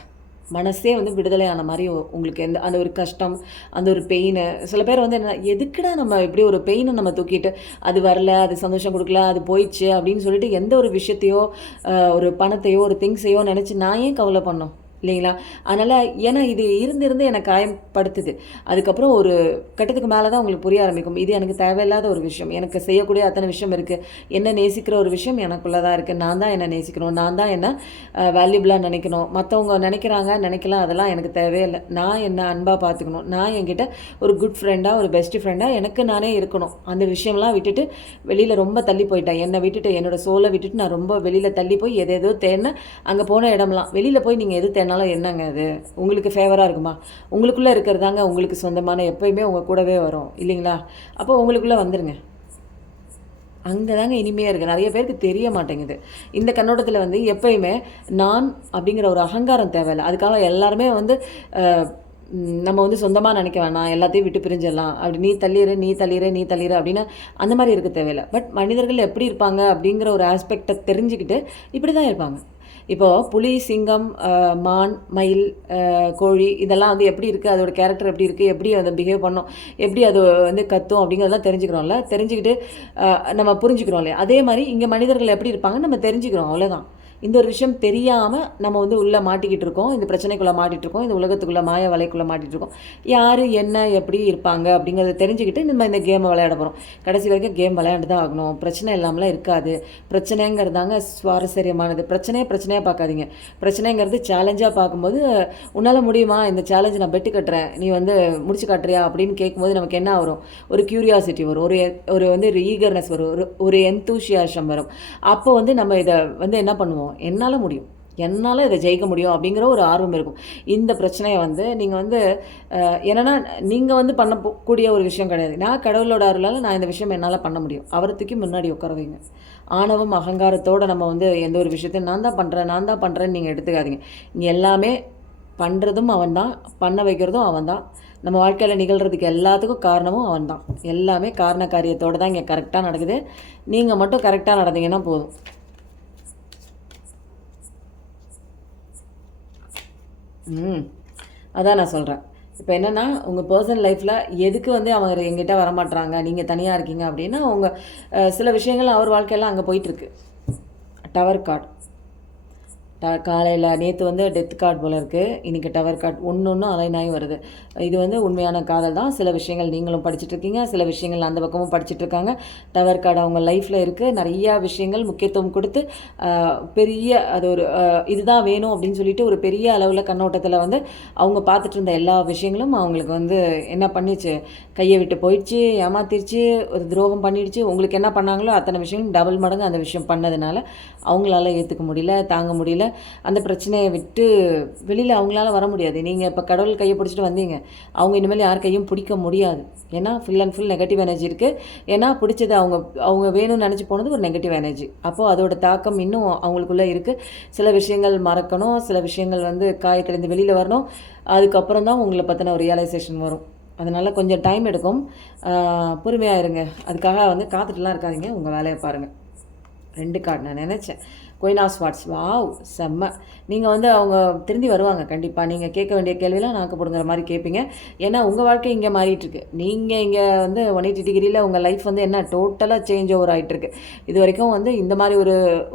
மனசே வந்து விடுதலையான மாதிரி உங்களுக்கு அந்த ஒரு கஷ்டம், அந்த ஒரு பெயின். சில பேர் வந்து என்ன, எதுக்குடா நம்ம இப்படி ஒரு பெயினை நம்ம தூக்கிட்டு, அது வரல, அது சந்தோஷம் கொடுக்கல, அது போயிடுச்சு அப்படின்னு சொல்லிட்டு எந்த ஒரு விஷயத்தையோ, ஒரு பணத்தையோ, ஒரு திங்ஸையோ நினச்சி நான் ஏன் கவலை பண்ணோம்? இல்லைங்களா? அதனால் ஏன்னா இது இருந்து எனக்கு காயப்படுத்துது. அதுக்கப்புறம் ஒரு கட்டத்துக்கு மேலே தான் உங்களுக்கு புரிய ஆரம்பிக்கும். இது எனக்கு தேவையில்லாத ஒரு விஷயம். எனக்கு செய்யக்கூடிய அத்தனை விஷயம் இருக்குது. என்ன நேசிக்கிற ஒரு விஷயம் எனக்குள்ளே தான் இருக்குது. நான் தான் என்னை நேசிக்கணும். நான் தான் என்ன வேல்யூபிளாக நினைக்கணும். மற்றவங்க நினைக்கிறாங்க, நினைக்கலாம், அதெல்லாம் எனக்கு தேவையில்லை. நான் என்ன அன்பாக பார்த்துக்கணும். நான் என்கிட்ட ஒரு குட் ஃப்ரெண்டாக, ஒரு பெஸ்ட் ஃப்ரெண்டாக எனக்கு நானே இருக்கணும். அந்த விஷயம்லாம் விட்டுட்டு வெளியில் ரொம்ப தள்ளி போயிட்டேன். என்னை விட்டுட்டு, என்னோடய சோலை விட்டுட்டு நான் ரொம்ப வெளியில் தள்ளி போய் எதேதோ தேடினேன். அங்கே போன இடம்லாம் வெளியில் போய் நீங்கள் எது தேடினாலும் என்னங்க அது உங்களுக்கு ஃபேவராக இருக்குமா? உங்களுக்குள்ளே இருக்கிறதாங்க உங்களுக்கு சொந்தமான, எப்போயுமே உங்கள் கூடவே வரும் இல்லைங்களா? அப்போ உங்களுக்குள்ளே வந்துடுங்க. அங்கே தாங்க இனிமையாக இருக்குது. நிறைய பேருக்கு தெரிய மாட்டேங்குது. இந்த கண்ணோட்டத்தில் வந்து எப்போயுமே நான் அப்படிங்கிற ஒரு அகங்காரம் தேவையில்லை. அதுக்காக எல்லாருமே வந்து நம்ம வந்து சொந்தமாக நினைக்க வேணாம், எல்லாத்தையும் விட்டு பிரிஞ்சிடலாம், அப்படி நீ தள்ளிடு அப்படின்னு அந்த மாதிரி இருக்க தேவையில்லை. பட் மனிதர்கள் எப்படி இருப்பாங்க அப்படிங்கிற ஒரு ஆஸ்பெக்டை தெரிஞ்சுக்கிட்டு இப்படி தான் இருப்பாங்க. இப்போது புலி, சிங்கம், மான், மயில், கோழி இதெல்லாம் வந்து எப்படி இருக்குது, அதோட கேரக்டர் எப்படி இருக்குது, எப்படி அதை பிஹேவ் பண்ணோம், எப்படி அது வந்து கத்தும் அப்படிங்கிறதெல்லாம் தெரிஞ்சுக்கிறோம்ல. தெரிஞ்சுக்கிட்டு நம்ம புரிஞ்சுக்கிறோம் இல்லையா? அதே மாதிரி இங்கே மனிதர்கள் எப்படி இருப்பாங்கன்னு நம்ம தெரிஞ்சுக்கிறோம், அவ்வளோதான். இந்த ஒரு விஷயம் தெரியாமல் நம்ம வந்து உள்ளே மாட்டிக்கிட்டு இருக்கோம். இந்த பிரச்சனைக்குள்ளே மாட்டிகிட்ருக்கோம். இந்த உலகத்துக்குள்ளே மாய வலைக்குள்ளே மாட்டிகிட்ருக்கோம். யார் என்ன எப்படி இருப்பாங்க அப்படிங்கிறத தெரிஞ்சுக்கிட்டு நம்ம இந்த கேமை விளையாட போகிறோம். கடைசி வரைக்கும் கேம் விளையாண்டு தான் ஆகணும். பிரச்சனை இல்லாமலாம் இருக்காது. பிரச்சனைங்கிறதாங்க சுவாரஸ்யமானது. பிரச்சனையாக பார்க்காதீங்க. பிரச்சனைங்கிறது சேலஞ்சாக பார்க்கும்போது உன்னால் முடியுமா, இந்த சேலஞ்சு நான் பெட்டு கட்டுறேன், நீ வந்து முடிச்சு காட்டுறியா அப்படின்னு கேட்கும்போது நமக்கு என்ன வரும்? ஒரு க்யூரியாசிட்டி வரும், ஒரு வந்து ஒரு ஈகர்னஸ் வரும், ஒரு எந்தூசியாசம் வரும். அப்போ வந்து நம்ம இதை வந்து என்ன பண்ணுவோம்? என்னால் முடியும், என்னால் இதை ஜெயிக்க முடியும் அப்படிங்கிற ஒரு ஆர்வம் இருக்கும். இந்த பிரச்சனையை வந்து நீங்கள் வந்து என்னென்னா நீங்கள் வந்து பண்ணக்கூடிய ஒரு விஷயம் கிடையாது. நான் கடவுளோட அருளால் நான் இந்த விஷயம் என்னால் பண்ண முடியும். அவரை தூக்கி முன்னாடி உட்கார வைங்க. ஆணவம் அகங்காரத்தோடு நம்ம வந்து எந்த ஒரு விஷயத்தையும் நான் தான் பண்ணுறேன்னு நீங்கள் எடுத்துக்காதீங்க. இங்கே எல்லாமே பண்ணுறதும் அவன்தான், பண்ண வைக்கிறதும் அவன்தான். நம்ம வாழ்க்கையில் நிகழ்கிறதுக்கு எல்லாத்துக்கும் காரணமும் அவன்தான். எல்லாமே காரண காரியத்தோடு தான் இங்கே கரெக்டாக நடக்குது. நீங்கள் மட்டும் கரெக்டாக நடந்தீங்கன்னா போதும். அதான் நான் சொல்கிறேன். இப்போ என்னென்னா உங்கள் பர்சனல் லைஃப்பில் எதுக்கு வந்து அவங்க எங்கிட்ட வரமாட்றாங்க, நீங்கள் தனியாக இருக்கீங்க அப்படின்னா உங்கள் சில விஷயங்கள் அவர் வாழ்க்கையெல்லாம் அங்கே போயிட்டுருக்கு. டவர் கார்டு காலையில் நேற்று வந்து டெத் கார்டு போல் இருக்குது. இன்றைக்கி டவர் கார்டு ஒன்று அலைன் ஆகி வருது. இது வந்து உண்மையான காதல் தான். சில விஷயங்கள் நீங்களும் படிச்சுட்ருக்கீங்க, சில விஷயங்கள் அந்த பக்கமும் படிச்சுட்ருக்காங்க. டவர் கார்டு அவங்க லைஃப்பில் இருக்குது. நிறையா விஷயங்கள் முக்கியத்துவம் கொடுத்து பெரிய அது ஒரு இதுதான் வேணும் அப்படின்னு சொல்லிட்டு ஒரு பெரிய அளவில் கண்ணோட்டத்தில் வந்து அவங்க பார்த்துட்டு இருந்த எல்லா விஷயங்களும் அவங்களுக்கு வந்து என்ன பண்ணிச்சு, கையை விட்டு போயிடுச்சு, ஏமாத்திருச்சு, ஒரு துரோகம் பண்ணிடுச்சு. உங்களுக்கு என்ன பண்ணாங்களோ அத்தனை விஷயங்களும் டபுள் மடங்கு அந்த விஷயம் பண்ணதுனால அவங்களால ஏற்றுக்க முடியல, தாங்க முடியல. அந்த பிரச்சனையை விட்டு வெளியில் அவங்களால வர முடியாது. நீங்கள் இப்போ கடவுள் கையை பிடிச்சிட்டு வந்தீங்க, அவங்க இனிமேல் யார் கையும் பிடிக்க முடியாது. ஏன்னா full and full negative energy இருக்குது. ஏன்னா பிடிச்சது அவங்க வேணும்னு நினச்சி போனது ஒரு நெகட்டிவ் எனர்ஜி. அப்போது அதோட தாக்கம் இன்னும் அவங்களுக்குள்ளே இருக்குது. சில விஷயங்கள் மறக்கணும், சில விஷயங்கள் வந்து காயத்திலேருந்து வெளியில் வரணும். அதுக்கப்புறம் தான் உங்களை பற்றின ஒரு ரியலைசேஷன் வரும். அதனால் கொஞ்சம் டைம் எடுக்கும், பொறுமையாக இருங்க. அதுக்காக வந்து காத்துட்டுலாம் இருக்காதீங்க, உங்கள் வேலையை பாருங்கள். 2 கார்டு நான் நினச்சேன். குயின் ஆஃப் ஸ்வார்ட்ஸ், வாவ் செம்ம. நீங்கள் வந்து அவங்க திரும்பி வருவாங்க கண்டிப்பாக. நீங்கள் கேட்க வேண்டிய கேள்வியெல்லாம் நாக்கு போடுங்கிற மாதிரி கேட்பீங்க. ஏன்னா உங்கள் வாழ்க்கை இங்கே மாறிட்டுருக்கு. நீங்கள் இங்கே வந்து 180 டிகிரியில் உங்கள் லைஃப் வந்து என்ன டோட்டலாக சேஞ்ச் ஓவர் ஆகிட்டுருக்கு. இது வரைக்கும் வந்து இந்த மாதிரி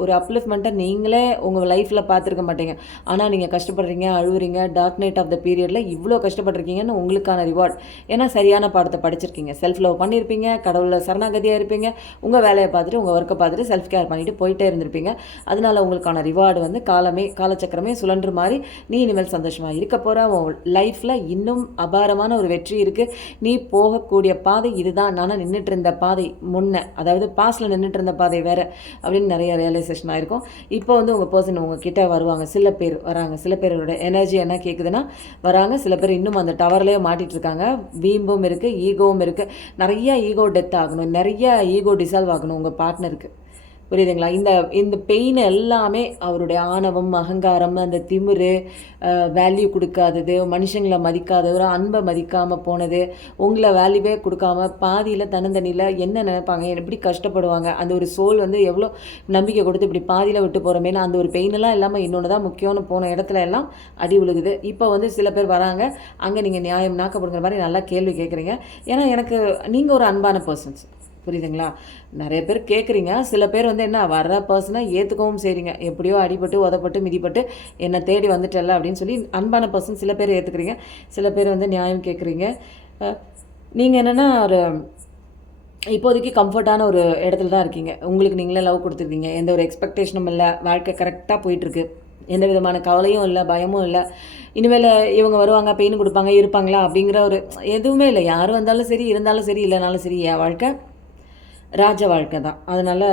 ஒரு அப்லிஃப்ட்மெண்ட்டை நீங்களே உங்கள் லைஃப்பில் பார்த்துருக்க மாட்டீங்க. ஆனால் நீங்கள் கஷ்டப்படுறீங்க, அழுவுறீங்க, டார்க் நைட் ஆஃப் த பீரியடில் இவ்வளோ கஷ்டப்பட்டுருக்கீங்கன்னு உங்களுக்கான ரிவார்ட். ஏன்னா சரியான பாடத்தை படிச்சிருக்கீங்க, செல்ஃப் லவ் பண்ணியிருப்பீங்க, கடவுளில் சரணாகதியாக இருப்பீங்க, உங்கள் வேலையை பார்த்துட்டு உங்கள் ஒர்க்கை பார்த்துட்டு செல்ஃப் கேர் பண்ணிவிட்டு போயிட்டே இருந்திருப்பீங்க. அதனால் உங்களுக்கான ரிவார்டு வந்து காலச்சக்கரமே சுழன்று மாதிரி நீ இனிமேல் சந்தோஷமாக இருக்க போகிற. உன் லைஃப்பில் இன்னும் அபாரமான ஒரு வெற்றி இருக்குது. நீ போகக்கூடிய பாதை இதுதான். நானும் நின்றுட்டு இருந்த பாதை முன்ன, அதாவது பாஸ்டில் நின்றுட்டு இருந்த பாதை வேறு அப்படின்னு நிறைய ரியலைசேஷன் ஆகிருக்கும். இப்போ வந்து உங்கள் பர்சன் உங்ககிட்ட வருவாங்க. சில பேர் வராங்க, சில பேரோட எனர்ஜி என்ன கேட்குதுன்னா வராங்க. சில பேர் இன்னும் அந்த டவர்லேயே மாட்டிகிட்டு இருக்காங்க. வீம்பும் இருக்குது, ஈகோவும் இருக்குது. நிறைய ஈகோ டெத் ஆகணும், நிறைய ஈகோ டிசால்வ் ஆகணும் உங்கள் பார்ட்னருக்கு. புரியுதுங்களா? இந்த பெயின் எல்லாமே அவருடைய ஆணவம், அகங்காரம், அந்த திமிரு, வேல்யூ கொடுக்காதது, மனுஷங்களை மதிக்காதது, ஒரு அன்பை மதிக்காமல் போனது, உங்களை வேல்யூவே கொடுக்காம பாதியில் தன்னந்தனியில் என்ன நினைப்பாங்க, எப்படி கஷ்டப்படுவாங்க, அந்த ஒரு சோல் வந்து எவ்வளோ நம்பிக்கை கொடுத்து இப்படி பாதியில் விட்டு போகிறோமேனா அந்த ஒரு பெயினெல்லாம் இல்லாமல் இன்னொன்று தான் முக்கியம்னு போன இடத்துல எல்லாம் அடி விழுகுது. இப்போ வந்து சில பேர் வராங்க, அங்கே நீங்கள் நியாயம் நாக்கப்படுங்கிற மாதிரி நல்லா கேள்வி கேட்குறீங்க. ஏன்னா எனக்கு நீங்கள் ஒரு அன்பான பர்சன்ஸ். புரியுதுங்களா? நிறைய பேர் கேட்குறீங்க. சில பேர் வந்து என்ன வர்ற பர்சனை ஏற்றுக்கவும் செய்றீங்க. எப்படியோ அடிபட்டு, உதைப்பட்டு, மிதிப்பட்டு என்னை தேடி வந்துட்டல்ல அப்படின்னு சொல்லி அன்பான பர்சன் சில பேர் ஏற்றுக்கிறீங்க. சில பேர் வந்து நியாயம் கேட்குறீங்க. நீங்கள் என்னென்னா ஒரு இப்போதைக்கு கம்ஃபர்ட்டான ஒரு இடத்துல தான் இருக்கீங்க. உங்களுக்கு நீங்களே லவ் கொடுத்துருக்கீங்க. எந்த ஒரு எக்ஸ்பெக்டேஷனும் இல்லை. வாழ்க்கை கரெக்டாக போயிட்டுருக்கு. எந்த விதமான கவலையும் இல்லை, பயமும் இல்லை. இனிமேல் இவங்க வருவாங்க, பெயின் கொடுப்பாங்க, இருப்பாங்களா அப்படிங்கிற ஒரு எதுவுமே இல்லை. யார் வந்தாலும் சரி, இருந்தாலும் சரி, இல்லைனாலும் சரி, என் வாழ்க்கை ராஜ வாழ்க்கை தான். அதனால்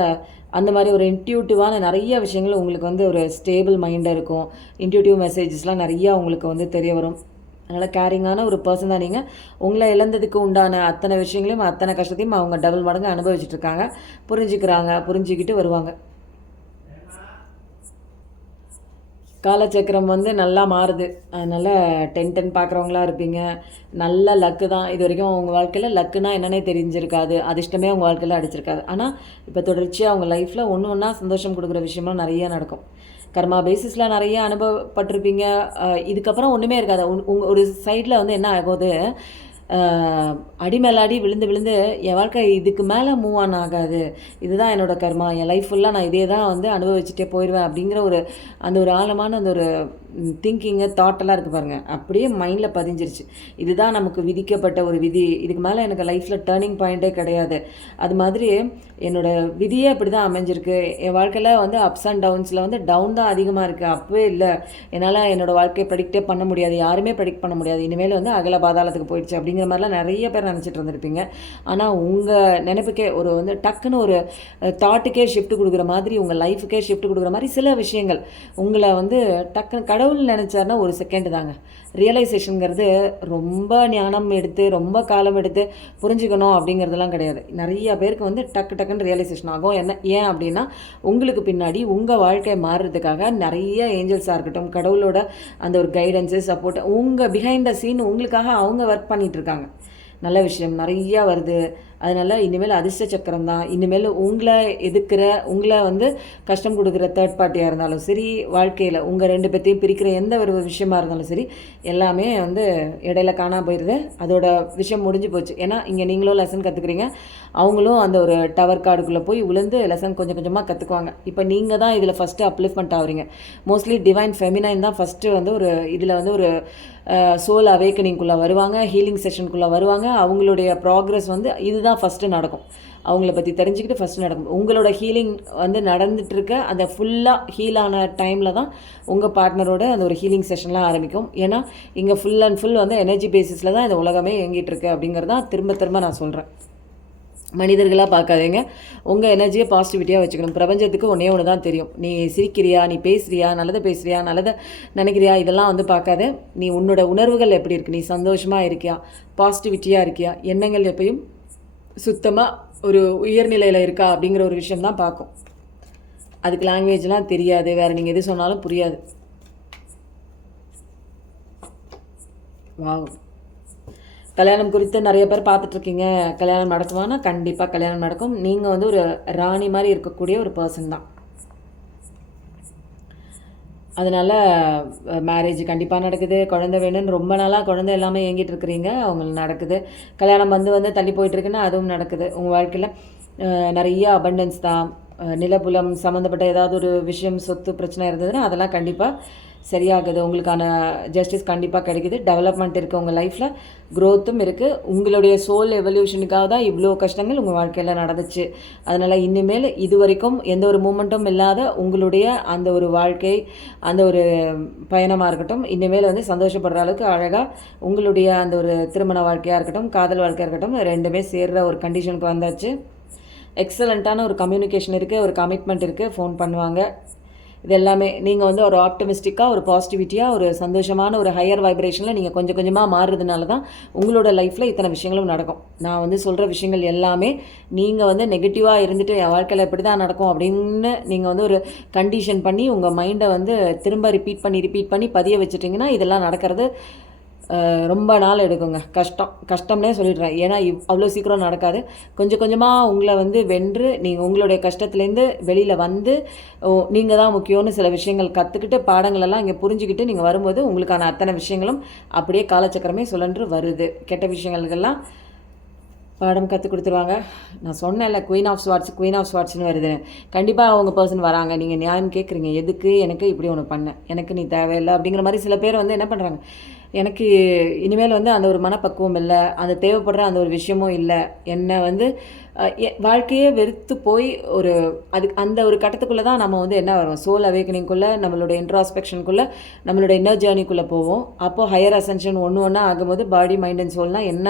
அந்த மாதிரி ஒரு இன்ட்யூட்டிவான நிறைய விஷயங்கள் உங்களுக்கு வந்து ஒரு ஸ்டேபிள் மைண்டாக இருக்கும். இன்ட்யூட்டிவ் மெசேஜஸ்லாம் நிறையா உங்களுக்கு வந்து தெரிய வரும். அதனால் கேரிங்கான ஒரு பர்சன் தான் நீங்கள். உங்களை இழந்ததுக்கு உண்டான அத்தனை விஷயங்களையும் அத்தனை கஷ்டத்தையும் அவங்க டபுள் மடங்கு அனுபவிச்சுட்ருக்காங்க. புரிஞ்சுக்கிறாங்க, புரிஞ்சுக்கிட்டு வருவாங்க. காலச்சக்கரம் வந்து நல்லா மாறுது. அதனால் 10 பார்க்குறவங்களா இருப்பீங்க. நல்ல லக்கு தான். இது வரைக்கும் உங்கள் வாழ்க்கையில் லக்குனா என்னன்னே தெரிஞ்சிருக்காது. அதிர்ஷ்டமே உங்கள் வாழ்க்கையில் அடிச்சிருக்காது. ஆனால் இப்போ தொடர்ச்சியாக அவங்க லைஃப்பில் ஒன்று ஒன்றா சந்தோஷம் கொடுக்குற விஷயம்லாம் நிறையா நடக்கும். கர்மா பேசிஸில் நிறைய அனுபவப்பட்டிருப்பீங்க. இதுக்கப்புறம் ஒன்றுமே இருக்காது. ஒரு சைடில் வந்து என்ன ஆகுது, அடி மேலே அடி விழுந்து விழுந்து என் வாழ்க்கை இதுக்கு மேலே மூவ் ஆன் ஆகாது. இதுதான் என்னோடய கர்மா. என் லைஃப் ஃபுல்லாக நான் இதே தான் வந்து அனுபவிச்சுட்டே போயிடுவேன் அப்படிங்கிற அந்த ஒரு ஆழமான அந்த ஒரு திங்கிங்கு தாட்டெல்லாம் இருக்குது பாருங்கள். அப்படியே மைண்டில் பதிஞ்சிருச்சு. இதுதான் நமக்கு விதிக்கப்பட்ட ஒரு விதி. இதுக்கு மேலே எனக்கு லைஃப்பில் டேர்னிங் பாயிண்ட்டே கிடையாது. அது மாதிரி என்னோடய விதியே அப்படி தான் அமைஞ்சிருக்கு. என் வாழ்க்கையில் வந்து அப்ஸ் அண்ட் டவுன்ஸில் வந்து டவுன் தான் அதிகமாக இருக்குது. அப்பவே இல்லை என்னால் என்னோடய வாழ்க்கையை ப்ரெடிக்டே பண்ண முடியாது. யாருமே ப்ரெடிக்ட் பண்ண முடியாது. இனிமேல் வந்து அகல பாதாளத்துக்கு போயிடுச்சு அப்படிங்கிற மாதிரிலாம் நிறைய பேர் நினச்சிட்டு இருந்திருப்பீங்க. ஆனால் உங்கள் நினைப்புக்கே ஒரு வந்து டக்குன்னு ஒரு தாட்டுக்கே ஷிஃப்ட் கொடுக்குற மாதிரி, உங்கள் லைஃபுக்கே ஷிஃப்ட் கொடுக்குற மாதிரி சில விஷயங்கள் உங்களை வந்து டக்குன்னு கடவுள் நினச்சாருன்னா ஒரு செகண்ட் தாங்க. ரியலைசேஷனுங்கிறது ரொம்ப ஞானம் எடுத்து ரொம்ப காலம் எடுத்து புரிஞ்சுக்கணும் அப்படிங்கிறதுலாம் கிடையாது. நிறைய பேருக்கு வந்து டக்குன்னு ரியலைசேஷன் ஆகும். ஏன் அப்படின்னா உங்களுக்கு பின்னாடி உங்கள் வாழ்க்கை மாறுறதுக்காக நிறைய ஏஞ்சல்ஸாக இருக்கட்டும், கடவுளோட அந்த ஒரு கைடன்ஸு சப்போர்ட் உங்கள் பிஹைண்ட் த சீன் உங்களுக்காக அவங்க ஒர்க் பண்ணிகிட்ருக்காங்க. நல்ல விஷயம் நிறையா வருது. அதனால் இனிமேல் அதிர்ஷ்ட சக்கரம் தான். இனிமேல் உங்களை எதுக்குற, உங்களை வந்து கஷ்டம் கொடுக்குற தேர்ட் பார்ட்டியாக இருந்தாலும் சரி, வாழ்க்கையில் உங்கள் 2 பேர்த்தையும் பிரிக்கிற எந்த ஒரு விஷயமா இருந்தாலும் சரி, எல்லாமே வந்து இடையில காணாமல் போயிடுது. அதோட விஷயம் முடிஞ்சு போச்சு. ஏன்னா இங்கே நீங்களும் லெசன் கற்றுக்குறீங்க, அவங்களும் அந்த ஒரு டவர் கார்டுக்குள்ளே போய் விழுந்து லெசன் கொஞ்சம் கொஞ்சமாக கற்றுக்குவாங்க. இப்போ நீங்கள் தான் இதில் ஃபஸ்ட்டு அப்லிஃப்ட்மெண்ட் ஆகுறீங்க. மோஸ்ட்லி டிவைன் ஃபெமினைன் தான் ஃபஸ்ட்டு வந்து ஒரு இதில் வந்து ஒரு சோல் அவேக்கனிங்குள்ளே வருவாங்க, ஹீலிங் செஷனுக்குள்ளே வருவாங்க. அவங்களுடைய ப்ராக்ரஸ் வந்து இதுதான் ஃபஸ்ட்டு நடக்கும். அவங்கள பற்றி தெரிஞ்சுக்கிட்டு ஃபஸ்ட்டு நடக்கும். உங்களோட ஹீலிங் வந்து நடந்துகிட்ருக்க அந்த ஃபுல்லாக ஹீலான டைமில் தான் உங்கள் பார்ட்னரோட அந்த ஒரு ஹீலிங் செஷன்லாம் ஆரம்பிக்கும். ஏன்னா இங்கே ஃபுல் அண்ட் ஃபுல் வந்து எனர்ஜி பேசிஸில் தான் இந்த உலகமே இயங்கிட்டுருக்கு அப்படிங்கிறது தான் திரும்ப நான் சொல்கிறேன். மனிதர்களாக பார்க்காதீங்க. உங்கள் எனர்ஜியை பாசிட்டிவிட்டியாக வச்சுக்கணும். பிரபஞ்சத்துக்கு ஒன்றே ஒன்று தான் தெரியும். நீ சிரிக்கிறியா, நீ பேசுகிறியா, நல்லதை பேசுகிறியா, நல்லதை நினைக்கிறியா, இதெல்லாம் வந்து பார்க்காத. நீ உன்னோட உணர்வுகள் எப்படி இருக்குது, நீ சந்தோஷமாக இருக்கியா, பாசிட்டிவிட்டியாக இருக்கியா, எண்ணங்கள் எப்பயும் சுத்தமாக ஒரு உயர்நிலையில் இருக்கா அப்படிங்கிற ஒரு விஷயம்தான் பார்க்கும். அதுக்கு லாங்குவேஜ்லாம் தெரியாது, வேறு நீங்கள் எது சொன்னாலும் புரியாது. வாவ். கல்யாணம் குறித்து நிறைய பேர் பார்த்துட்ருக்கீங்க. கல்யாணம் நடக்குமானா கண்டிப்பாக கல்யாணம் நடக்கும். நீங்கள் வந்து ஒரு ராணி மாதிரி இருக்கக்கூடிய ஒரு பர்சன் தான். அதனால் மேரேஜ் கண்டிப்பாக நடக்குது. குழந்தை வேணும்னு ரொம்ப நாளாக குழந்தை எல்லாமே ஏங்கிட்டு இருக்கிறீங்க, அவங்களுக்கு நடக்குது. கல்யாணம் வந்து தள்ளி போயிட்டுருக்குன்னா அதுவும் நடக்குது. உங்கள் வாழ்க்கையில் நிறைய அபண்டன்ஸ் தான். நிலப்புலம் சம்மந்தப்பட்ட ஏதாவது ஒரு விஷயம், சொத்து பிரச்சனை இருந்ததுன்னா அதெல்லாம் கண்டிப்பாக சரியாகுது. உங்களுக்கான ஜஸ்டிஸ் கண்டிப்பாக கிடைக்குது. டெவலப்மெண்ட் இருக்குது உங்கள் லைஃப்பில், க்ரோத்தும் இருக்குது. உங்களுடைய சோல் எவல்யூஷனுக்காக தான் இவ்வளோ கஷ்டங்கள் உங்கள் வாழ்க்கையில் நடந்துச்சு. அதனால் இனிமேல் இது வரைக்கும் எந்த ஒரு மூமெண்ட்டும் இல்லாத உங்களுடைய அந்த ஒரு வாழ்க்கை, அந்த ஒரு பயணமாக இருக்கட்டும், இனிமேல் வந்து சந்தோஷப்படுற அளவுக்கு அழகாக உங்களுடைய அந்த ஒரு திருமண வாழ்க்கையாக இருக்கட்டும், காதல் வாழ்க்கையாக இருக்கட்டும், ரெண்டுமே சேர்கிற ஒரு கண்டிஷனுக்கு வந்தாச்சு. எக்ஸலண்ட்டான ஒரு கம்யூனிகேஷன் இருக்குது, ஒரு கமிட்மெண்ட் இருக்குது, ஃபோன் பண்ணுவாங்க. இது எல்லாமே நீங்கள் வந்து ஒரு ஆப்டமிஸ்டிக்காக, ஒரு பாசிட்டிவிட்டியாக, ஒரு சந்தோஷமான ஒரு ஹையர் வைப்ரேஷனில் நீங்கள் கொஞ்சம் கொஞ்சமாக மாறுறதுனால தான் உங்களோட லைஃப்பில் இத்தனை விஷயங்களும் நடக்கும். நான் வந்து சொல்கிற விஷயங்கள் எல்லாமே நீங்கள் வந்து நெகட்டிவாக இருந்துட்டு என் வாழ்க்கையில் இப்படி தான் நடக்கும் அப்படின்னு நீங்கள் வந்து ஒரு கண்டிஷன் பண்ணி உங்கள் மைண்டை வந்து திரும்ப ரிப்பீட் பண்ணி பதிய வச்சுட்டிங்கன்னா இதெல்லாம் நடக்கிறது ரொம்ப நாள் எடுக்குங்க. கஷ்டம்னே சொல்லிடுறேன். ஏன்னா அவ்வளோ சீக்கிரம் நடக்காது. கொஞ்சம் கொஞ்சமாக உங்களை வந்து வென்று நீங்கள் உங்களுடைய கஷ்டத்துலேருந்து வெளியில் வந்து நீங்கள் தான் முக்கியம்னு சில விஷயங்கள் கற்றுக்கிட்டு பாடங்களெல்லாம் இங்கே புரிஞ்சுக்கிட்டு நீங்கள் வரும்போது உங்களுக்கான அத்தனை விஷயங்களும் அப்படியே காலச்சக்கரமே சுழன்று வருது. கெட்ட விஷயங்களுக்கெல்லாம் பாடம் கற்றுக் கொடுத்துருவாங்க. நான் சொன்னேன்ல குயின் ஆஃப் ஸ்வார்ட்ஸ்னு வருது. கண்டிப்பாக அவங்க பர்சன் வராங்க. நீங்கள் நியாயம் கேட்குறீங்க, எதுக்கு எனக்கு இப்படி ஒன்று பண்ண, எனக்கு நீ தேவையில்லை அப்படிங்கிற மாதிரி சில பேர் வந்து என்ன பண்ணுறாங்க, எனக்கு இனிமேல் வந்து அந்த ஒரு மனப்பக்குவம் இல்லை, அந்த தேவைப்படுற அந்த ஒரு விஷயமும் இல்லை, என்னை வந்து வாழ்க்கையே வெறுத்து போய் ஒரு அந்த ஒரு கட்டத்துக்குள்ளே தான் நம்ம வந்து என்ன வரும், சோல் அவேக்கனிங்குள்ளே, நம்மளோட இன்ட்ராஸ்பெக்ஷனுக்குள்ளே, நம்மளோட இன்னர் ஜேர்னிக்குள்ளே போவோம். அப்போது ஹையர் அசென்ஷன் ஒன்று ஒன்றா ஆகும்போது பாடி மைண்ட் அண்ட் சோல்னால் என்ன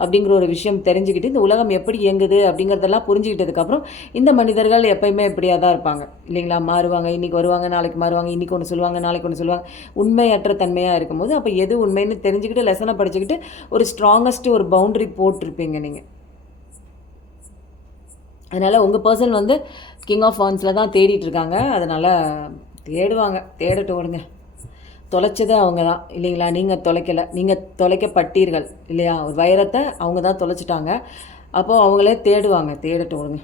அப்படிங்கிற ஒரு விஷயம் தெரிஞ்சுக்கிட்டு, இந்த உலகம் எப்படி இயங்குது அப்படிங்கிறதெல்லாம் புரிஞ்சுக்கிட்டதுக்கப்புறம் இந்த மனிதர்கள் எப்பயுமே இப்படியாக தான் இருப்பாங்க இல்லைங்களா. மாறுவாங்க, இன்றைக்கி வருவாங்க, நாளைக்கு மாறுவாங்க, இன்றைக்கி ஒன்று சொல்லுவாங்க, நாளைக்கு ஒன்று சொல்லுவாங்க. உண்மையற்ற தன்மையாக இருக்கும்போது அப்போ எது உண்மைன்னு தெரிஞ்சுக்கிட்டு லெசனை படிச்சுக்கிட்டு ஒரு ஸ்ட்ராங்கஸ்ட் ஒரு பவுண்ட்ரி போட்டிருப்பீங்க நீங்கள். அதனால் உங்கள் பர்சன் வந்து கிங் ஆஃப் வான்ஸில் தான் தேடிட்டு இருக்காங்க. அதனால் தேடுவாங்க, தேடட்டும் விடுங்க. தொலைச்சது அவங்க தான் இல்லைங்களா, நீங்கள் தொலைக்கலை, நீங்கள் தொலைக்கப்பட்டீர்கள் இல்லையா. ஒரு வைரத்தை அவங்க தான் தொலைச்சிட்டாங்க. அப்போது அவங்களே தேடுவாங்க, தேடட்டும் விடுங்க.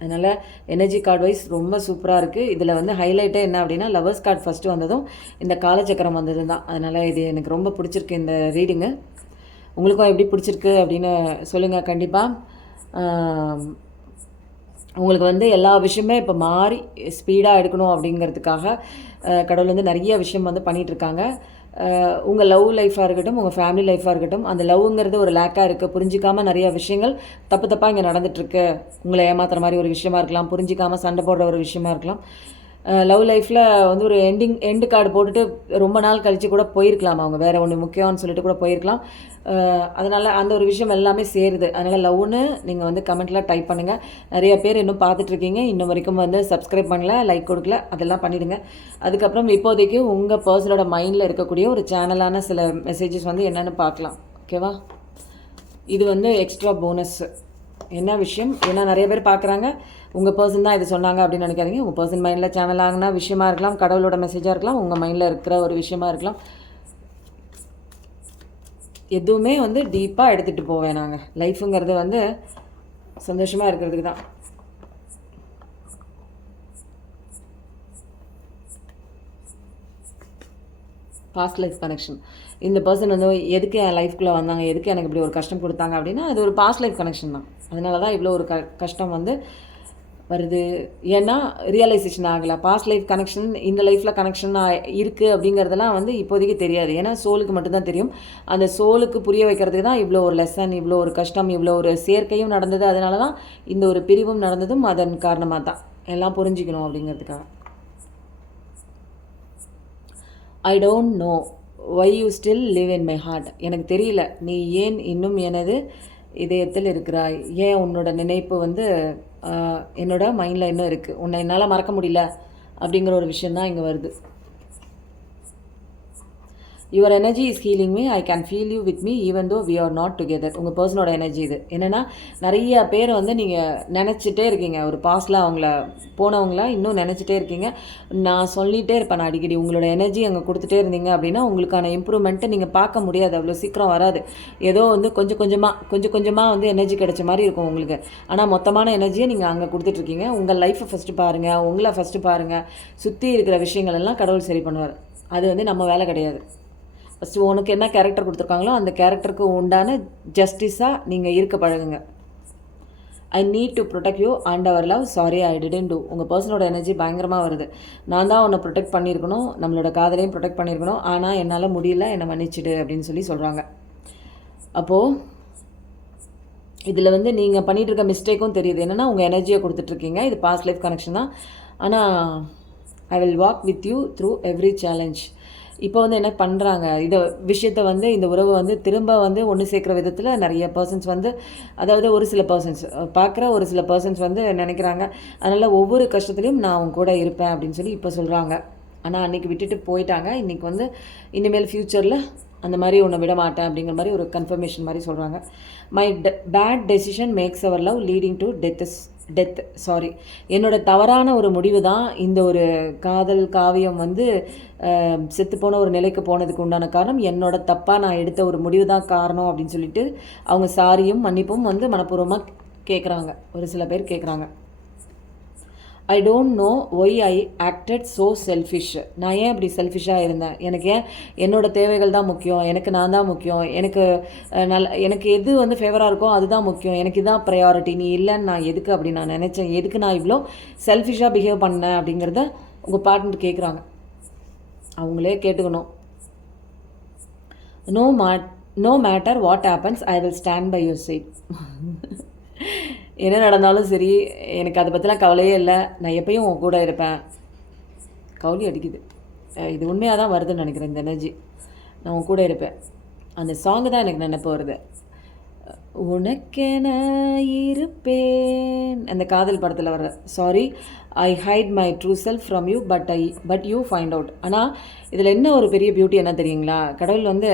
அதனால் எனர்ஜி கார்டு வைஸ் ரொம்ப சூப்பராக இருக்குது. இதில் வந்து ஹைலைட்டே என்ன அப்படின்னா, லவர்ஸ் கார்டு ஃபஸ்ட்டு வந்ததும் இந்த காலச்சக்கரம் வந்தது தான். அதனால் இது எனக்கு ரொம்ப பிடிச்சிருக்கு இந்த ரீடிங்கு. உங்களுக்கும் எப்படி பிடிச்சிருக்கு அப்படின்னு சொல்லுங்கள் கண்டிப்பாக. உங்களுக்கு வந்து எல்லா விஷயமே இப்போ மாறி ஸ்பீடாக எடுக்கணும் அப்படிங்கிறதுக்காக கடவுள் வந்து நிறைய விஷயம் வந்து பண்ணிகிட்ருக்காங்க. உங்கள் லவ் லைஃபாக இருக்கட்டும், உங்கள் ஃபேமிலி லைஃபாக இருக்கட்டும், அந்த லவ்ங்கிறது ஒரு லேக்காக இருக்குது. புரிஞ்சிக்காமல் நிறைய விஷயங்கள் தப்பாக இங்கே நடந்துகிட்ருக்கு. உங்களை ஏமாத்துற மாதிரி ஒரு விஷயமா இருக்கலாம், புரிஞ்சிக்காமல் சண்டை போடுற ஒரு விஷயமா இருக்கலாம். லவ் லைஃப்பில் வந்து ஒரு எண்டு கார்டு போட்டுட்டு ரொம்ப நாள் கழித்து கூட போயிருக்கலாம், அவங்க வேறு ஒன்று முக்கியம்னு சொல்லிட்டு கூட போயிருக்கலாம். அதனால் அந்த ஒரு விஷயம் எல்லாமே சேருது. அதனால் லவ்னு நீங்கள் வந்து கமெண்ட்டில் டைப் பண்ணுங்கள். நிறைய பேர் இன்னும் பார்த்துட்ருக்கீங்க, இன்னும் வரைக்கும் வந்து சப்ஸ்கிரைப் பண்ணல, லைக் கொடுக்கல, அதெல்லாம் பண்ணிவிடுங்க. அதுக்கப்புறம் இப்போதைக்கு உங்கள் பர்சனோட மைண்டில் இருக்கக்கூடிய ஒரு சேனலான சில மெசேஜஸ் வந்து என்னென்னு பார்க்கலாம். ஓகேவா, இது வந்து எக்ஸ்ட்ரா போனஸ். என்ன விஷயம், ஏன்னா நிறைய பேர் பார்க்குறாங்க, உங்கள் பர்சன் தான் இது சொன்னாங்க அப்படின்னு நினைக்காதீங்க. உங்கள் பர்சன் மைண்டில் சேனல் ஆகுனா விஷயமா இருக்கலாம், கடவுளோட மெசேஜாக இருக்கலாம், உங்கள் மைண்டில் இருக்கிற ஒரு விஷயமா இருக்கலாம். எதுவுமே வந்து டீப்பாக எடுத்துகிட்டு போவேன் நாங்கள். லைஃபுங்கிறது வந்து சந்தோஷமாக இருக்கிறதுக்கு தான். Past life connection. இந்த பர்சன் வந்து எதுக்கு என் லைஃப்குள்ளே வந்தாங்க, எதுக்கு எனக்கு இப்படி ஒரு கஷ்டம் கொடுத்தாங்க அப்படின்னா, அது ஒரு பாஸ்ட் லைஃப் கனெக்ஷன் தான். அதனால தான் இவ்வளோ ஒரு கஷ்டம் வந்து வருது. ஏன்னா ரியலைசேஷன் ஆகலை. பாஸ்ட் லைஃப் கனெக்ஷன் இந்த லைஃப்பில் கனெக்ஷன் இருக்குது அப்படிங்கிறதெல்லாம் வந்து இப்போதைக்கு தெரியாது. ஏன்னா சோலுக்கு மட்டும்தான் தெரியும். அந்த சோலுக்கு புரிய வைக்கிறதுக்கு தான் இவ்வளோ ஒரு லெசன், இவ்வளோ ஒரு கஷ்டம், இவ்வளோ ஒரு சேர்க்கையும் நடந்தது. அதனால தான் இந்த ஒரு பிரிவும் நடந்ததும் அதன் காரணமாக தான். எல்லாம் புரிஞ்சிக்கணும் அப்படிங்கிறதுக்காக. I don't know why you still live in my heart. எனக்கு தெரியல நீ ஏன் இன்னும் எனது இதயத்தில் இருக்கிறாய், ஏன் உன்னோட நினைப்பு வந்து என்னோட மைண்டில் இன்னும் இருக்குது, உன்னை என்னால் மறக்க முடியல அப்படிங்கிற ஒரு விஷயந்தான் இங்கே வருது. Your energy is healing me, I can feel you with me even though we are not together. உங்கள் பர்சனோட எனர்ஜி இது. என்னென்னா நிறைய பேர் வந்து நீங்கள் நினச்சிட்டே இருக்கீங்க, ஒரு பாஸ்டில் அவங்கள போனவங்கள இன்னும் நினச்சிட்டே இருக்கீங்க. நான் சொல்லிகிட்டே இருப்பேன், நான் அடிக்கடி உங்களோட எனர்ஜி அங்கே கொடுத்துட்டே இருந்தீங்க அப்படின்னா உங்களுக்கான இம்ப்ரூவ்மெண்ட்டை நீங்கள் பார்க்க முடியாது, அவ்வளோ சீக்கிரம் வராது. ஏதோ வந்து கொஞ்சம் கொஞ்சமாக வந்து எனர்ஜி கிடைச்ச மாதிரி இருக்கும் உங்களுக்கு. ஆனால் மொத்தமான எனர்ஜியை நீங்கள் அங்கே கொடுத்துட்ருக்கீங்க. உங்கள் லைஃப்பை ஃபஸ்ட்டு பாருங்கள், உங்களை ஃபஸ்ட்டு பாருங்கள். சுற்றி இருக்கிற விஷயங்கள் எல்லாம் கடவுள் சரி பண்ணுவார். அது வந்து நம்ம வேலை கிடையாது. ஃபஸ்ட்டு உனக்கு என்ன கேரக்டர் கொடுத்துருக்காங்களோ அந்த கேரக்டருக்கு உண்டான ஜஸ்டிஸாக நீங்கள் இருக்க பழகுங்க. I need to protect you and our love, sorry I didn't do. உங்கள் பர்சனோட எனர்ஜி பயங்கரமாக வருது. நான் தான் உன்னை ப்ரொடெக்ட் பண்ணியிருக்கணும், நம்மளோட காதலையும் ப்ரொடெக்ட் பண்ணியிருக்கணும், ஆனால் என்னால் முடியல, என்னை மன்னிச்சிடு அப்படின்னு சொல்கிறாங்க. அப்போது இதில் வந்து நீங்கள் பண்ணிகிட்டு இருக்க மிஸ்டேக்கும் தெரியுது. என்னென்னா உங்கள் எனர்ஜியை கொடுத்துட்ருக்கீங்க. இது பாஸ்ட் லைஃப் கனெக்ஷன் தான். ஆனால் I will walk with you through every challenge. இப்போ வந்து என்ன பண்ணுறாங்க, இந்த விஷயத்தை வந்து இந்த உறவு வந்து திரும்ப வந்து ஒன்று சேர்க்குற விதத்தில் நிறைய பர்சன்ஸ் வந்து, அதாவது ஒரு சில பர்சன்ஸ் பார்க்குற ஒரு சில பர்சன்ஸ் வந்து நினைக்கிறாங்க. அதனால் ஒவ்வொரு கஷ்டத்துலையும் நான் அவங்க கூட இருப்பேன் அப்படின்னு இப்போ சொல்கிறாங்க. ஆனால் அன்றைக்கி விட்டுட்டு போயிட்டாங்க. இன்றைக்கி வந்து இனிமேல் ஃப்யூச்சரில் அந்த மாதிரி ஒன்று விட மாட்டேன் அப்படிங்கிற மாதிரி ஒரு கன்ஃபர்மேஷன் மாதிரி சொல்கிறாங்க. My bad decision makes our love leading to death sorry. என்னோட தவறான ஒரு முடிவு தான் இந்த ஒரு காதல் காவியம் வந்து செத்துப்போன ஒரு நிலைக்கு போனதுக்கு உண்டான காரணம். என்னோட தப்பாக நான் எடுத்த ஒரு முடிவு தான் காரணம் அப்படின்னு சொல்லிட்டு அவங்க சாரியும் மன்னிப்பும் வந்து மனப்பூர்வமாக கேட்குறாங்க. ஒரு சில பேர் கேட்குறாங்க. ஐ don't no Y I acted so selfish. நான் ஏன் இப்படி செல்ஃபிஷாக இருந்தேன்? எனக்கு ஏன் என்னோடய தேவைகள் தான் முக்கியம், எனக்கு நான் தான் முக்கியம், எனக்கு எது வந்து ஃபேவராக இருக்கோ அதுதான் முக்கியம், எனக்கு இதுதான் ப்ரையாரிட்டி, நீ இல்லைன்னு நான் எதுக்கு அப்படி நான் நினச்சேன், எதுக்கு நான் இவ்வளோ செல்ஃபிஷாக பிஹேவ் பண்ணேன் அப்படிங்கிறத உங்கள் பார்ட்னர் கேட்குறாங்க. அவங்களே கேட்டுக்கணும். No matter what happens I will stand by your side. என்ன நடந்தாலும் சரி, எனக்கு அதை பற்றிலாம் கவலையே இல்லை, நான் எப்பயும் உன் கூட இருப்பேன். கவலை அடிக்குது, இது உண்மையாக தான் வருதுன்னு நினைக்கிறேன். இந்த எனர்ஜி, நான் உன் கூட இருப்பேன். அந்த சாங்கு தான் எனக்கு நினைப்பு வருது. உனக்கென இருப்பேன், அந்த காதல் படத்தில் வர்ற sorry I hide my true self from you but you find out. ஆனால் இதில் என்ன ஒரு பெரிய பியூட்டி என்ன தெரியுங்களா? கடவுள் வந்து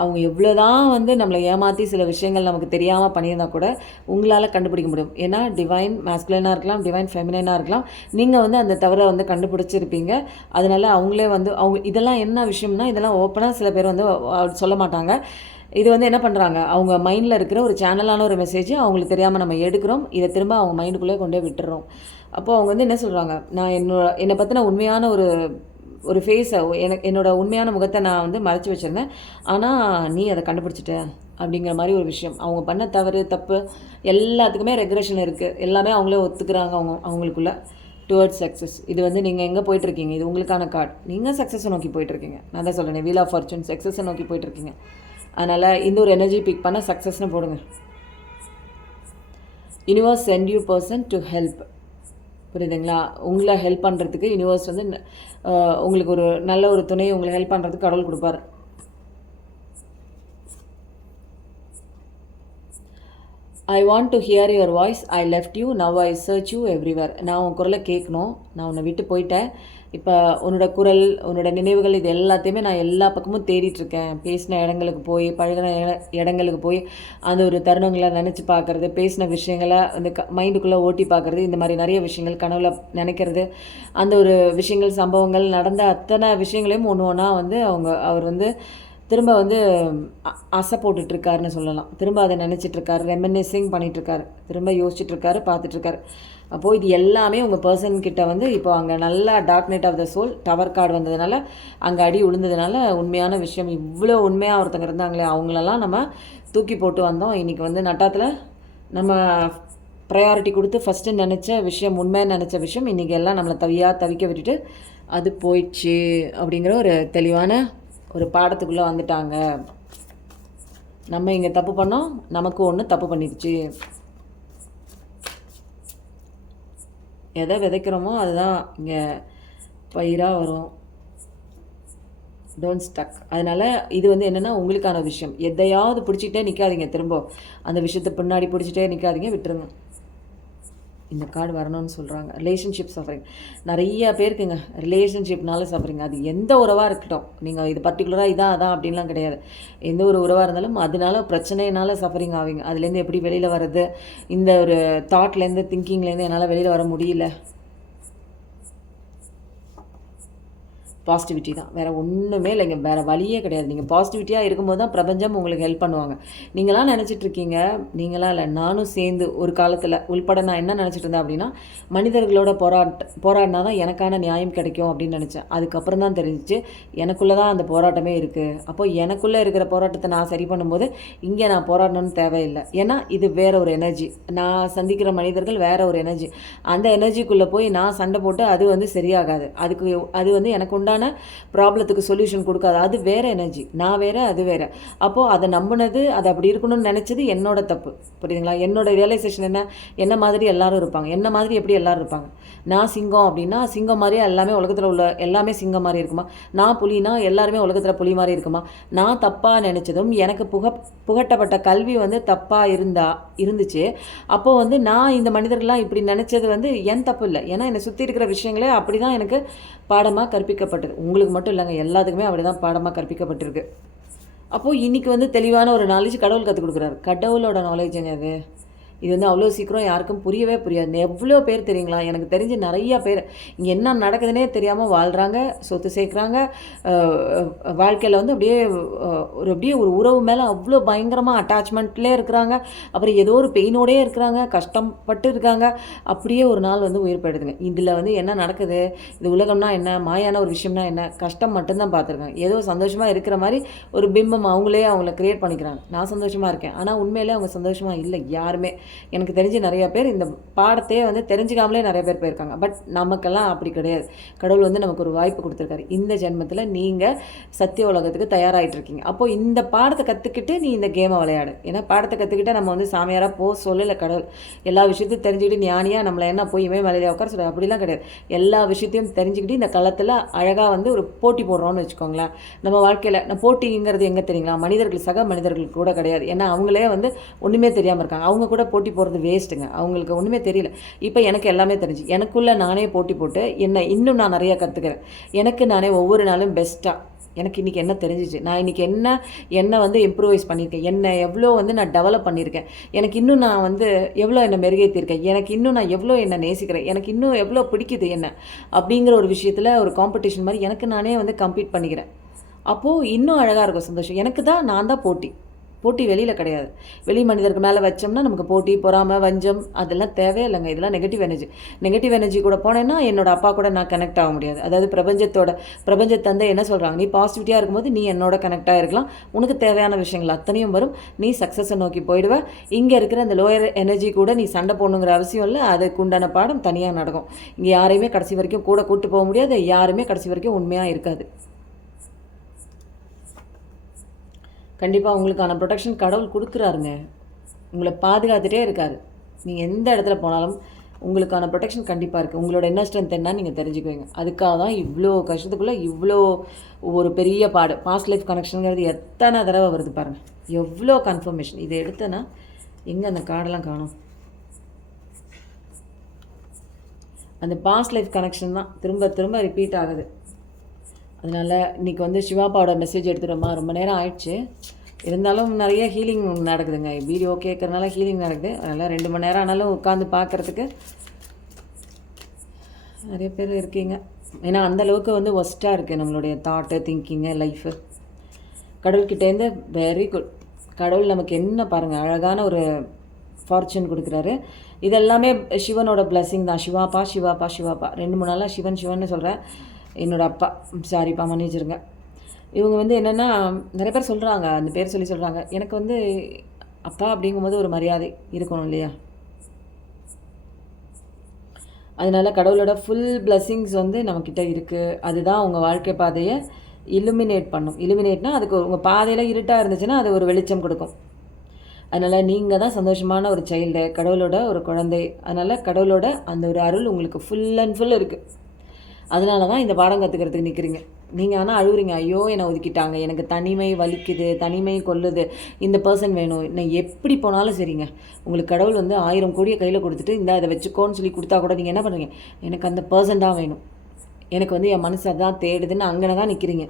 அவங்க எவ்வளோ தான் வந்து நம்மளை ஏமாற்றி சில விஷயங்கள் நமக்கு தெரியாமல் பண்ணியிருந்தா கூட உங்களால் கண்டுபிடிக்க முடியும். ஏன்னா டிவைன் மேஸ்குலைனாக இருக்கலாம், டிவைன் ஃபெமினைனாக இருக்கலாம். நீங்கள் வந்து அந்த தவறை வந்து கண்டுபிடிச்சிருப்பீங்க. அதனால் அவங்களே வந்து இதெல்லாம் என்ன விஷயம்னா, இதெல்லாம் ஓப்பனாக சில பேர் வந்து சொல்ல மாட்டாங்க. இது வந்து என்ன பண்ணுறாங்க, அவங்க மைண்டில் இருக்கிற ஒரு சேனலான ஒரு மெசேஜ் அவங்களுக்கு தெரியாமல் நம்ம எடுக்கிறோம், இதை திரும்ப அவங்க மைண்டுக்குள்ளே கொண்டே விட்டுறோம். அப்போது அவங்க வந்து என்ன சொல்கிறாங்க, நான் என்னை பற்றின உண்மையான ஒரு ஃபேஸை, என்னோடய உண்மையான முகத்தை நான் வந்து மறைச்சி வச்சுருந்தேன், ஆனால் நீ அதை கண்டுபிடிச்சிட்ட அப்படிங்கிற மாதிரி ஒரு விஷயம். அவங்க பண்ண தப்பு எல்லாத்துக்குமே ரெக்ரெஷன் இருக்குது, எல்லாமே அவங்களே ஒத்துக்கிறாங்க அவங்களுக்குள்ள டுவர்ட்ஸ் சக்ஸஸ். இது வந்து நீங்கள் எங்கே போயிட்டுருக்கீங்க, இது உங்களுக்கான கார்டு. நீங்கள் சக்ஸஸை நோக்கி போயிட்டுருக்கீங்க. நான் தான் சொல்கிறேன், வீல் ஆஃப் ஃபார்ச்சூன் சக்ஸஸை நோக்கி போயிட்டுருக்கீங்க. அதனால் இந்த ஒரு எனர்ஜி பிக் பண்ணால் சக்ஸஸ்னு போடுங்க. Universe sent you person to help. புரியுதுங்களா? உங்களை ஹெல்ப் பண்ணுறதுக்கு யூனிவர்ஸ் வந்து உங்களுக்கு ஒரு நல்ல ஒரு துணையை உங்களை ஹெல்ப் பண்ணுறதுக்கு கடவுள் கொடுப்பார். I want to hear your voice, I left you, now I search you everywhere. நான் உன் குரலை கேட்கணும், நான் உன்னை விட்டு போயிட்டேன், இப்போ உன்னோட குரல், உன்னோட நினைவுகள், இது எல்லாத்தையுமே நான் எல்லா பக்கமும் தேடிட்டுருக்கேன். பேசின இடங்களுக்கு போய், பழகின இடங்களுக்கு போய், அந்த ஒரு தருணங்களை நினச்சி பார்க்குறது, பேசின விஷயங்களை அந்த மைண்டுக்குள்ளே ஓட்டி பார்க்குறது, இந்த மாதிரி நிறைய விஷயங்கள் கனவுல நினைக்கிறது, அந்த ஒரு விஷயங்கள் சம்பவங்கள் நடந்த அத்தனை விஷயங்களையும் ஒன்று ஒன்றா வந்து அவர் வந்து திரும்ப வந்து அசை போட்டுட்ருக்காருன்னு சொல்லலாம். திரும்ப அதை நினச்சிட்ருக்காரு, ரெமினிசிங் பண்ணிகிட்ருக்காரு, திரும்ப யோசிச்சுட்ருக்காரு, பார்த்துட்ருக்காரு. அப்போது இது எல்லாமே உங்கள் பர்சன்கிட்ட வந்து இப்போ அங்கே நல்லா dark night of the soul tower card வந்ததுனால, அங்கே அடி விழுந்ததுனால உண்மையான விஷயம், இவ்வளோ உண்மையாக ஒருத்தங்க இருந்தாங்களே அவங்களெல்லாம் நம்ம தூக்கி போட்டு வந்தோம். இன்றைக்கி வந்து நட்டாத்தில் நம்ம ப்ரையாரிட்டி கொடுத்து ஃபஸ்ட்டு நினச்ச விஷயம், உண்மையாக நினச்ச விஷயம், இன்றைக்கி எல்லாம் நம்மளை தவிக்க விட்டுட்டு அது போயிடுச்சு அப்படிங்கிற ஒரு தெளிவான ஒரு பாடத்துக்குள்ளே வந்துட்டாங்க. நம்ம இங்கே தப்பு பண்ணோம், நமக்கு ஒன்று தப்பு பண்ணிடுச்சு. எதை விதைக்கிறோமோ அதுதான் இங்கே பயிராக வரும். Don't stuck. அதனால் இது வந்து என்னென்னா உங்களுக்கான விஷயம். எதையாவது பிடிச்சிட்டே நிற்காதீங்க, திரும்ப அந்த விஷயத்தை பின்னாடி பிடிச்சிட்டே நிற்காதீங்க, விட்டுருங்க. இந்த கார்டு வரணும்னு சொல்கிறாங்க. ரிலேஷன்ஷிப் சஃபரிங் நிறைய பேருக்குங்க, ரிலேஷன்ஷிப்னால சஃபரிங். அது எந்த உறவாக இருக்கட்டும், நீங்கள் இது பர்டிகுலராக இதான் அதான் அப்படின்லாம் கிடையாது. எந்த ஒரு உறவாக இருந்தாலும் அதனால பிரச்சனையினால சஃபரிங் ஆவீங்க. அதுலேருந்து எப்படி வெளியில் வர்றது, இந்த ஒரு தாட்லேருந்து திங்கிங்லேருந்து என்னால் வெளியில் வர முடியல. பாசிட்டிவிட்டி தான், வேறு ஒன்றுமே இல்லைங்க, வேறு வழியே கிடையாது. நீங்கள் பாசிட்டிவிட்டியாக இருக்கும்போது தான் பிரபஞ்சம் உங்களுக்கு ஹெல்ப் பண்ணுவாங்க. நீங்களாம் நினச்சிட்ருக்கீங்க, நீங்களாம் இல்லை, நானும் சேர்ந்து ஒரு காலத்தில் உள்பட நான் என்ன நினச்சிட்டு இருந்தேன் அப்படின்னா, மனிதர்களோட போராடினா தான் எனக்கான நியாயம் கிடைக்கும் அப்படின்னு நினச்சேன். அதுக்கப்புறம் தான் தெரிஞ்சிச்சு எனக்குள்ளே தான் அந்த போராட்டமே இருக்குது. அப்போது எனக்குள்ளே இருக்கிற போராட்டத்தை நான் சரி பண்ணும்போது இங்கே நான் போராடணும்னு தேவையில்லை. ஏன்னா இது வேறு ஒரு எனர்ஜி, நான் சந்திக்கிற மனிதர்கள் வேறு ஒரு எனர்ஜி. அந்த எனர்ஜிக்குள்ளே போய் நான் சண்டை போட்டு அது வந்து சரியாகாது. அது வந்து எனக்கு உண்டான ப்ராப்ளத்துக்கு சொல்யூஷன் கொடுக்காது. அது வேறு எனர்ஜி, நான் வேறு, அது வேறு. அப்போது அதை நம்பினது, அது அப்படி இருக்கணும்னு நினச்சது என்னோட தப்பு. புரியுதுங்களா? என்னோட ரியலைசேஷன் என்ன மாதிரி எல்லாரும் இருப்பாங்க, என்ன மாதிரி எப்படி எல்லோரும் இருப்பாங்க. நான் சிங்கம் அப்படின்னா சிங்கம் மாதிரியே எல்லாமே உலகத்தில் உள்ள எல்லாமே சிங்கம் மாதிரி இருக்குமா? நான் புலினா எல்லாருமே உலகத்தில் புலி மாதிரி இருக்குமா? நான் தப்பாக நினச்சதும் எனக்கு புகட்டப்பட்ட கல்வி வந்து தப்பாக இருந்துச்சு. அப்போது வந்து நான் இந்த மனிதர்கள்லாம் இப்படி நினச்சது வந்து என் தப்பு இல்லை. ஏன்னா என்னை சுற்றி இருக்கிற விஷயங்களே அப்படி தான் எனக்கு பாடமாக கற்பிக்கப்பட்டது. உங்களுக்கு மட்டும் இல்லைங்க, எல்லாத்துக்குமே அப்படி தான் பாடமாக கற்பிக்கப்பட்டிருக்கு. அப்போது இன்றைக்கி வந்து தெளிவான ஒரு நாலேஜ் கடவுள் கற்றுக் கொடுக்குறாரு. கடவுளோட நாலேஜுங்க அது. இது வந்து அவ்வளோ சீக்கிரம் யாருக்கும் புரியவே புரியாது. எவ்வளோ பேர் தெரியுங்களா, எனக்கு தெரிஞ்சு நிறையா பேர் இங்கே என்ன நடக்குதுன்னே தெரியாமல் வாழ்கிறாங்க, சொத்து சேர்க்குறாங்க, வாழ்க்கையில் வந்து அப்படியே ஒரு உறவு மேலே அவ்வளோ பயங்கரமாக அட்டாச்மெண்ட்லேயே இருக்கிறாங்க. அப்புறம் ஏதோ ஒரு பெயினோடே இருக்கிறாங்க, கஷ்டப்பட்டு இருக்காங்க. அப்படியே ஒரு நாள் வந்து உயிர் போயிடுதுங்க. இதில் வந்து என்ன நடக்குது, இது உலகம்னா என்ன, மாயான ஒரு விஷயம்னா என்ன, கஷ்டம் மட்டும்தான் பார்த்துருக்காங்க. ஏதோ சந்தோஷமாக இருக்கிற மாதிரி ஒரு பிம்பம் அவங்கள க்ரியேட் பண்ணிக்கிறாங்க. நான் சந்தோஷமாக இருக்கேன், ஆனால் உண்மையிலே அவங்க சந்தோஷமாக இல்லை யாருமே. எனக்கு தெரிஞ்சு நிறையா பேர் இந்த பாடத்தையே வந்து தெரிஞ்சுக்காமலே நிறைய பேர் போயிருக்காங்க. பட் நமக்கெல்லாம் அப்படி கிடையாது. கடவுள் வந்து நமக்கு ஒரு வாய்ப்பு கொடுத்துருக்காரு. இந்த ஜென்மத்தில் நீங்கள் சத்திய உலகத்துக்கு தயாராகிட்டு இருக்கீங்க. அப்போது இந்த பாடத்தை கற்றுக்கிட்டு நீ இந்த கேமை விளையாடு. ஏன்னா பாடத்தை கற்றுக்கிட்ட நம்ம வந்து சாமியாராக சொல்லலை கடவுள். எல்லா விஷயத்தையும் தெரிஞ்சுக்கிட்டு ஞானியாக நம்மளை என்ன போய் இவன் வேலையை உட்கார சொல்ல அப்படிலாம் கிடையாது. எல்லா விஷயத்தையும் தெரிஞ்சுக்கிட்டு இந்த களத்தில் அழகாக வந்து ஒரு போட்டி போடுறோன்னு வச்சுக்கோங்களேன். நம்ம வாழ்க்கையில் நான் போட்டிங்கிறது எங்கே தெரியுங்களா, மனிதர்கள் சக மனிதர்கள் கூட கிடையாது. ஏன்னா அவங்களே வந்து ஒன்றுமே தெரியாமல் இருக்காங்க. அவங்க கூட போட்டி போடுறது வேஸ்ட்டுங்க. அவங்களுக்கு ஒன்றுமே தெரியல. இப்போ எனக்கு எல்லாமே தெரிஞ்சு எனக்குள்ளே நானே போட்டி போட்டு இன்னும் நான் நிறையா கற்றுக்கிறேன். எனக்கு நானே ஒவ்வொரு நாளும் பெஸ்ட்டாக எனக்கு இன்றைக்கி என்ன தெரிஞ்சிச்சு, நான் இன்றைக்கி என்ன வந்து இம்ப்ரூவைஸ் பண்ணியிருக்கேன், என்ன எவ்வளோ வந்து நான் டெவலப் பண்ணியிருக்கேன், எனக்கு இன்னும் நான் வந்து எவ்வளோ என்னை மெருகேற்றிருக்கேன், எனக்கு இன்னும் நான் எவ்வளோ என்னை நேசிக்கிறேன், எனக்கு இன்னும் எவ்வளோ பிடிக்குது என்ன அப்படிங்கிற ஒரு விஷயத்தில் ஒரு காம்படிஷன் மாதிரி எனக்கு நானே வந்து கம்ப்ளீட் பண்ணிக்கிறேன். அப்போது இன்னும் அழகாக இருக்கும் சந்தோஷம். எனக்கு தான் நான் தான் போட்டி வெளியில் கிடையாது. வெளி மனிதருக்கு மேலே வச்சோம்னா நமக்கு போட்டி, பொறாமை, வஞ்சம் அதெல்லாம் தேவையில்லைங்க. இதெல்லாம் நெகட்டிவ் எனர்ஜி கூட போனேன்னா என்னோட அப்பா கூட நான் கனெக்ட் ஆக முடியாது. அதாவது பிரபஞ்சத்தந்தை என்ன சொல்கிறாங்க, நீ பாசிட்டிவிட்டியாக இருக்கும்போது நீ என்னோட கனெக்டாக இருக்கலாம், உனக்கு தேவையான விஷயங்கள் அத்தனையும் வரும், நீ சக்ஸஸை நோக்கி போயிடுவ. இங்கே இருக்கிற அந்த லோயர் எனர்ஜி கூட நீ சண்டை போடணுங்கிற அவசியம் இல்லை. அதுக்கு உண்டான பாடம் தனியாக நடக்கும். இங்கே யாரையுமே கடைசி வரைக்கும் கூட கூட்டு போக முடியாது, யாருமே கடைசி வரைக்கும் உண்மையாக இருக்காது. கண்டிப்பாக உங்களுக்கான ப்ரொடெக்ஷன் கடவுள் கொடுக்குறாருங்க. உங்களை பாதுகாத்துட்டே இருக்காரு. நீங்கள் எந்த இடத்துல போனாலும் உங்களுக்கான ப்ரொடெக்ஷன் கண்டிப்பாக இருக்குது. உங்களோட என்ன ஸ்ட்ரென்த் என்ன நீங்கள் தெரிஞ்சுக்குவீங்க. அதுக்காக தான் இவ்வளோ கஷ்டத்துக்குள்ளே இவ்வளோ ஒரு பெரிய பாடு. பாஸ்ட் லைஃப் கனெக்ஷனுங்கிறது எத்தனை தடவை வருது பாருங்கள், எவ்வளோ கன்ஃபர்மேஷன். இதை எடுத்தேன்னா எங்கே அந்த கார்டெல்லாம் காணும். அந்த பாஸ்ட் லைஃப் கனெக்ஷன் தான் திரும்ப திரும்ப ரிப்பீட் ஆகுது. அதனால் இன்றைக்கி வந்து சிவாப்பாவோட மெசேஜ் எடுத்துட்டோமா, ரொம்ப நேரம் ஆயிடுச்சு. இருந்தாலும் நிறைய ஹீலிங் நடக்குதுங்க. வீடியோ கேட்குறதுனால ஹீலிங் நடக்குது. அதனால் 2 மணி நேரம் ஆனாலும் உட்காந்து பார்க்குறதுக்கு நிறைய பேர் இருக்கீங்க. ஏன்னா அந்தளவுக்கு வந்து ஒஸ்ட்டாக இருக்குது நம்மளுடைய தாட்டு, திங்கிங்கு, லைஃபு. கடவுள்கிட்டேருந்து வெரி குட். கடவுள் நமக்கு என்ன பாருங்கள் அழகான ஒரு ஃபார்ச்சூன் கொடுக்குறாரு. இதெல்லாமே சிவனோட பிளெஸிங் தான். சிவாப்பா 2 3 நாளாக சிவன் சொல்கிறேன். என்னோடய அப்பா, சாரிப்பா மன்னிச்சிருங்க. இவங்க வந்து என்னென்னா நிறைய பேர் சொல்கிறாங்க, அந்த பேர் சொல்கிறாங்க. எனக்கு வந்து அப்பா அப்படிங்கும்போது ஒரு மரியாதை இருக்கணும் இல்லையா. அதனால் கடவுளோட ஃபுல் பிளெஸ்ஸிங்ஸ் வந்து நம்மக்கிட்ட இருக்குது. அதுதான் உங்கள் வாழ்க்கை பாதையை இலுமினேட் பண்ணும். இலுமினேட்னா அதுக்கு உங்கள் பாதையில் இருட்டாக இருந்துச்சுன்னா அது ஒரு வெளிச்சம் கொடுக்கும். அதனால் நீங்கள் தான் சந்தோஷமான ஒரு சைல்டு, கடவுளோட ஒரு குழந்தை. அதனால் கடவுளோட அந்த ஒரு அருள் உங்களுக்கு ஃபுல் அண்ட் ஃபுல் இருக்குது. அதனால தான் இந்த பாடம் கற்றுக்கிறதுக்கு நிற்கிறீங்க. நீங்கள் ஆனால் அழுகுறீங்க, ஐயோ என்னை ஒதுக்கிட்டாங்க, எனக்கு தனிமை வலிக்குது, தனிமை கொல்லுது, இந்த பர்சன் வேணும். நான் எப்படி போனாலும் சரிங்க, உங்களுக்கு கடவுள் வந்து 1000 கோடியை கையில் கொடுத்துட்டு இந்த இதை வச்சுக்கோன்னு சொல்லி கொடுத்தா கூட நீங்கள் என்ன பண்ணுறீங்க, எனக்கு அந்த பர்சன் தான் வேணும், எனக்கு வந்து என் மனசு அதான் தேடுதுன்னு அங்கே தான் நிற்கிறீங்க.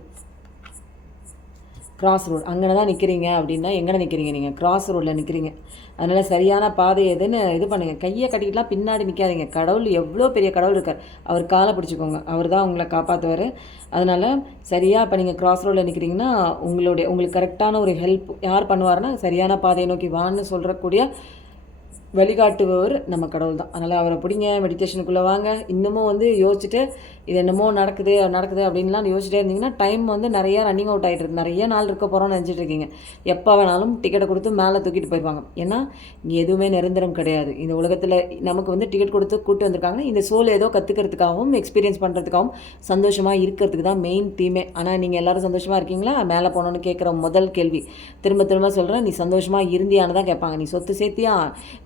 கிராஸ் ரோடு அங்கே தான் நிற்கிறீங்க. அப்படின்னா எங்கே நிற்கிறீங்க, நீங்கள் கிராஸ் ரோடில் நிற்கிறீங்க. அதனால் சரியான பாதை எதுன்னு இது பண்ணுங்கள். கையை கட்டிக்கிட்டுலாம் பின்னாடி நிற்காதீங்க. கடவுள் எவ்வளோ பெரிய கடவுள் இருக்கார், அவர் காலை பிடிச்சிக்கோங்க, அவர் தான் உங்களை காப்பாற்றுவார். அதனால் சரியாக இப்போ நீங்கள் கிராஸ் ரோடில் நிற்கிறீங்கன்னா உங்களுக்கு கரெக்டான ஒரு ஹெல்ப் யார் பண்ணுவார்னா, சரியான பாதையை நோக்கி வான்னு சொல்கிறக்கூடிய வழிகாட்டுபவர் நம்ம கடவுள் தான். அதனால் அவரை பிடிங்க, மெடிடேஷனுக்குள்ளே வாங்க. இன்னமும் வந்து யோசிச்சுட்டு இது என்னமோ நடக்குது அப்படின்லாம் யோசிச்சுட்டே இருந்தீங்கன்னா டைம் வந்து நிறையா ரன்னிங் அவுட் ஆகிட்டு இருக்கு. நிறைய நாள் இருக்க போகிறோன்னு நினச்சிட்டு இருக்கீங்க. எப்போ வேணாலும் டிக்கெட்டை கொடுத்து மேலே தூக்கிட்டு போயிருப்பாங்க. ஏன்னா இங்கே எதுவுமே நிரந்தரம் கிடையாது. இந்த உலகத்தில் நமக்கு வந்து டிக்கெட் கொடுத்து கூப்பிட்டு வந்திருக்காங்கன்னா இந்த சோல் ஏதோ கற்றுக்கிறதுக்காகவும் எக்ஸ்பீரியன்ஸ் பண்ணுறதுக்காகவும் சந்தோஷமாக இருக்கிறதுக்கு தான் மெயின் தீமே. ஆனால் நீங்கள் எல்லோரும் சந்தோஷமாக இருக்கீங்களா மேலே போனோன்னு கேட்குற முதல் கேள்வி திரும்ப சொல்கிறேன், நீ சந்தோஷமாக இருந்தியான்னு தான் கேட்பாங்க. நீ சொத்து சேர்த்தியா,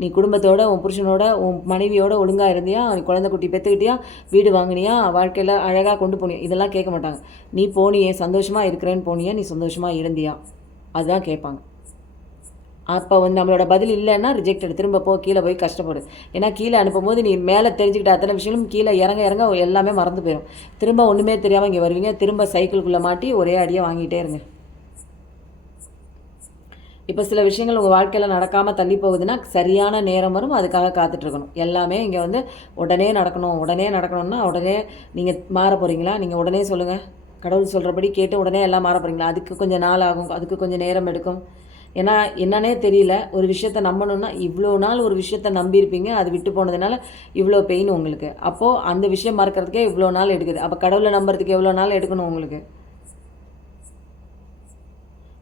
நீ குடும்பத்தோட, உன் புருஷனோட, உன் மனைவியோட ஒழுங்காக இருந்தியா, நீ குழந்தை குட்டி பெற்றுக்கிட்டியா, வீடு வாங்கினியா, வாழ்க்கையில் அழகாக கொண்டு போனியா, இதெல்லாம் கேட்க மாட்டாங்க. நீ போனியே சந்தோஷமாக இருக்கிறேன்னு போனியா, நீ சந்தோஷமாக இருந்தியா, அதுதான் கேட்பாங்க. அப்போ வந்து நம்மளோட பதில் இல்லைன்னா ரிஜெக்டட், திரும்ப கீழே போய் கஷ்டப்படு. ஏன்னா கீழே அனுப்பும்போது நீ மேலே தெரிஞ்சுக்கிட்ட அத்தனை விஷயங்களும் கீழே இறங்க எல்லாமே மறந்து போயிடும். திரும்ப ஒன்றுமே தெரியாமல் இங்கே வருவீங்க. திரும்ப சைக்கிள்குள்ளே மாட்டி ஒரே அடியாக வாங்கிட்டே இருங்க. இப்போ சில விஷயங்கள் உங்கள் வாழ்க்கையில் நடக்காமல் தள்ளி போகுதுன்னா சரியான நேரம் வரும், அதுக்காக காத்துட்ருக்கணும். எல்லாமே இங்கே வந்து உடனே நடக்கணும், உடனே நடக்கணும்னா உடனே நீங்கள் மாற போகிறீங்களா? நீங்கள் உடனே சொல்லுங்கள். கடவுள் சொல்கிறபடி கேட்டு உடனே எல்லாம் மாற போகிறீங்களா? அதுக்கு கொஞ்சம் நாள் ஆகும், அதுக்கு கொஞ்சம் நேரம் எடுக்கும். ஏன்னா என்னன்னே தெரியல, ஒரு விஷயத்த நம்பணுன்னா இவ்வளோ நாள் ஒரு விஷயத்த நம்பியிருப்பீங்க, அது விட்டு போனதுனால இவ்வளோ பெயின் உங்களுக்கு. அப்போது அந்த விஷயம் மறக்கிறதுக்கே இவ்வளோ நாள் எடுக்குது. அப்போ கடவுளை நம்புறதுக்கு எவ்வளோ நாள் எடுக்கணும் உங்களுக்கு?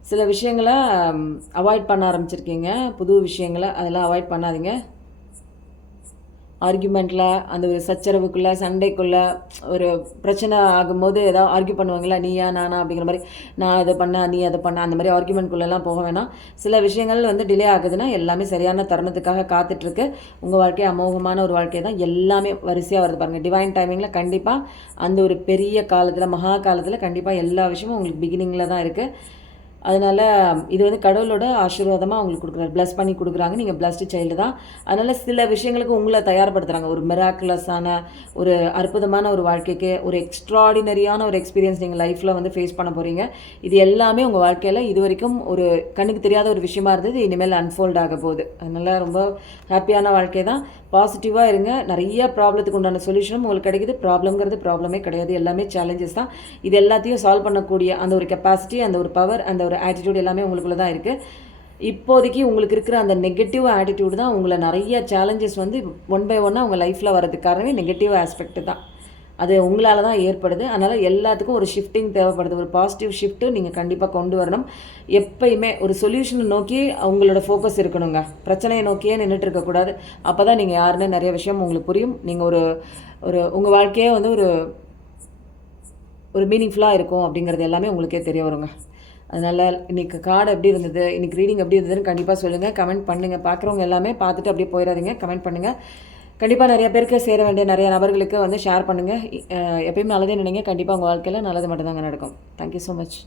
சில விஷயங்களை அவாய்ட் பண்ண ஆரம்பிச்சிருக்கீங்க, புது விஷயங்களை அதெல்லாம் அவாய்ட் பண்ணாதீங்க. ஆர்கியூமெண்ட்டில் அந்த ஒரு சச்சரவுக்குள்ளே சண்டைக்குள்ளே ஒரு பிரச்சனை ஆகும்போது ஏதாவது ஆர்கியூ பண்ணுவாங்களா, நீயா நானா அப்படிங்கிற மாதிரி, நான் அதை பண்ணேன் நீ அதை பண்ண, அந்த மாதிரி ஆர்கியூமெண்ட்குள்ளெல்லாம் போக வேணாம். சில விஷயங்கள் வந்து டிலே ஆகுதுன்னா எல்லாமே சரியான தருணத்துக்காக காத்துட்ருக்கு. உங்கள் வாழ்க்கை அமோகமான ஒரு வாழ்க்கை தான், எல்லாமே வரிசையாக வருது பாருங்கள். டிவைன் டைமிங்கில் கண்டிப்பாக அந்த ஒரு பெரிய காலத்தில் மகா காலத்தில் கண்டிப்பாக எல்லா விஷயமும் உங்களுக்கு பிகினிங்கில் தான் இருக்குது. அதனால் இது வந்து கடவுளோட ஆசீர்வாதமாக அவங்களுக்கு கொடுக்குறாரு, ப்ளஸ் பண்ணி கொடுக்குறாங்க. நீங்கள் பிளஸ்டு சைல்டு தான். அதனால் சில விஷயங்களுக்கு உங்களை தயார்படுத்துகிறாங்க. ஒரு மிராக்குலஸான ஒரு அற்புதமான ஒரு வாழ்க்கைக்கு ஒரு எக்ஸ்ட்ராடினரியான ஒரு எக்ஸ்பீரியன்ஸ் நீங்கள் லைஃப்பில் வந்து ஃபேஸ் பண்ண போகிறீங்க. இது எல்லாமே உங்கள் வாழ்க்கையில் இது வரைக்கும் ஒரு கண்ணுக்கு தெரியாத ஒரு விஷயமா இருந்தது, இனிமேல் அன்ஃபோல்ட் ஆக போகுது. அதனால் ரொம்ப ஹாப்பியான வாழ்க்கை தான். பாசிட்டிவாக இருங்க. நிறைய ப்ராப்ளத்துக்கு உண்டான சொல்யூஷனும் உங்களுக்கு கிடைக்குது. ப்ராப்ளம்ங்கிறது ப்ராப்ளமே கிடையாது, எல்லாமே சேலஞ்சஸ் தான். இது எல்லாத்தையும் சால்வ் பண்ணக்கூடிய அந்த ஒரு கெப்பாசிட்டி, அந்த ஒரு பவர், அந்த ஒரு ஆட்டிடியூட் எல்லாமே உங்களுக்குள்ள தான் இருக்குது. இப்போதைக்கு உங்களுக்கு இருக்கிற அந்த நெகட்டிவ் ஆட்டிடியூட் தான் உங்களை நிறைய சேலஞ்சஸ் வந்து ஒன் பை ஒன்னாக உங்கள் லைஃப்பில் வரதுக்கு காரணமே நெகட்டிவ் ஆஸ்பெக்ட் தான். அது உங்களால் தான் ஏற்படுது. அதனால் எல்லாத்துக்கும் ஒரு ஷிஃப்டிங் தேவைப்படுது. ஒரு பாசிட்டிவ் ஷிஃப்ட்டு நீங்கள் கண்டிப்பாக கொண்டு வரணும். எப்பயுமே ஒரு சொல்யூஷனை நோக்கி உங்களோட ஃபோக்கஸ் இருக்கணுங்க. பிரச்சனையை நோக்கியே நின்றுட்டு இருக்கக்கூடாது. அப்போ தான் நீங்கள் யாருன்னு நிறைய விஷயம் உங்களுக்கு புரியும். நீங்கள் ஒரு ஒரு உங்கள் வாழ்க்கையே வந்து ஒரு மீனிங்ஃபுல்லாக இருக்கும் அப்படிங்கிறது எல்லாமே உங்களுக்கே தெரிய வருங்க. அதனால் இன்றைக்கி கார்டு எப்படி இருந்தது, இன்றைக்கி ரீடிங் எப்படி இருந்ததுன்னு கண்டிப்பாக சொல்லுங்கள், கமெண்ட் பண்ணுங்கள். பார்க்குறவங்க எல்லாமே பார்த்துட்டு அப்படியே போயிடாதீங்க, கமெண்ட் பண்ணுங்கள். கண்டிப்பாக நிறைய பேருக்கு சேர வேண்டிய நிறைய நபர்களுக்கு வந்து ஷேர் பண்ணுங்கள். எப்பயுமே நல்லதே நினைங்க. கண்டிப்பாக உங்கள் வாழ்க்கையில் நல்லது மட்டும்தாங்க நடக்கும். Thank you so much.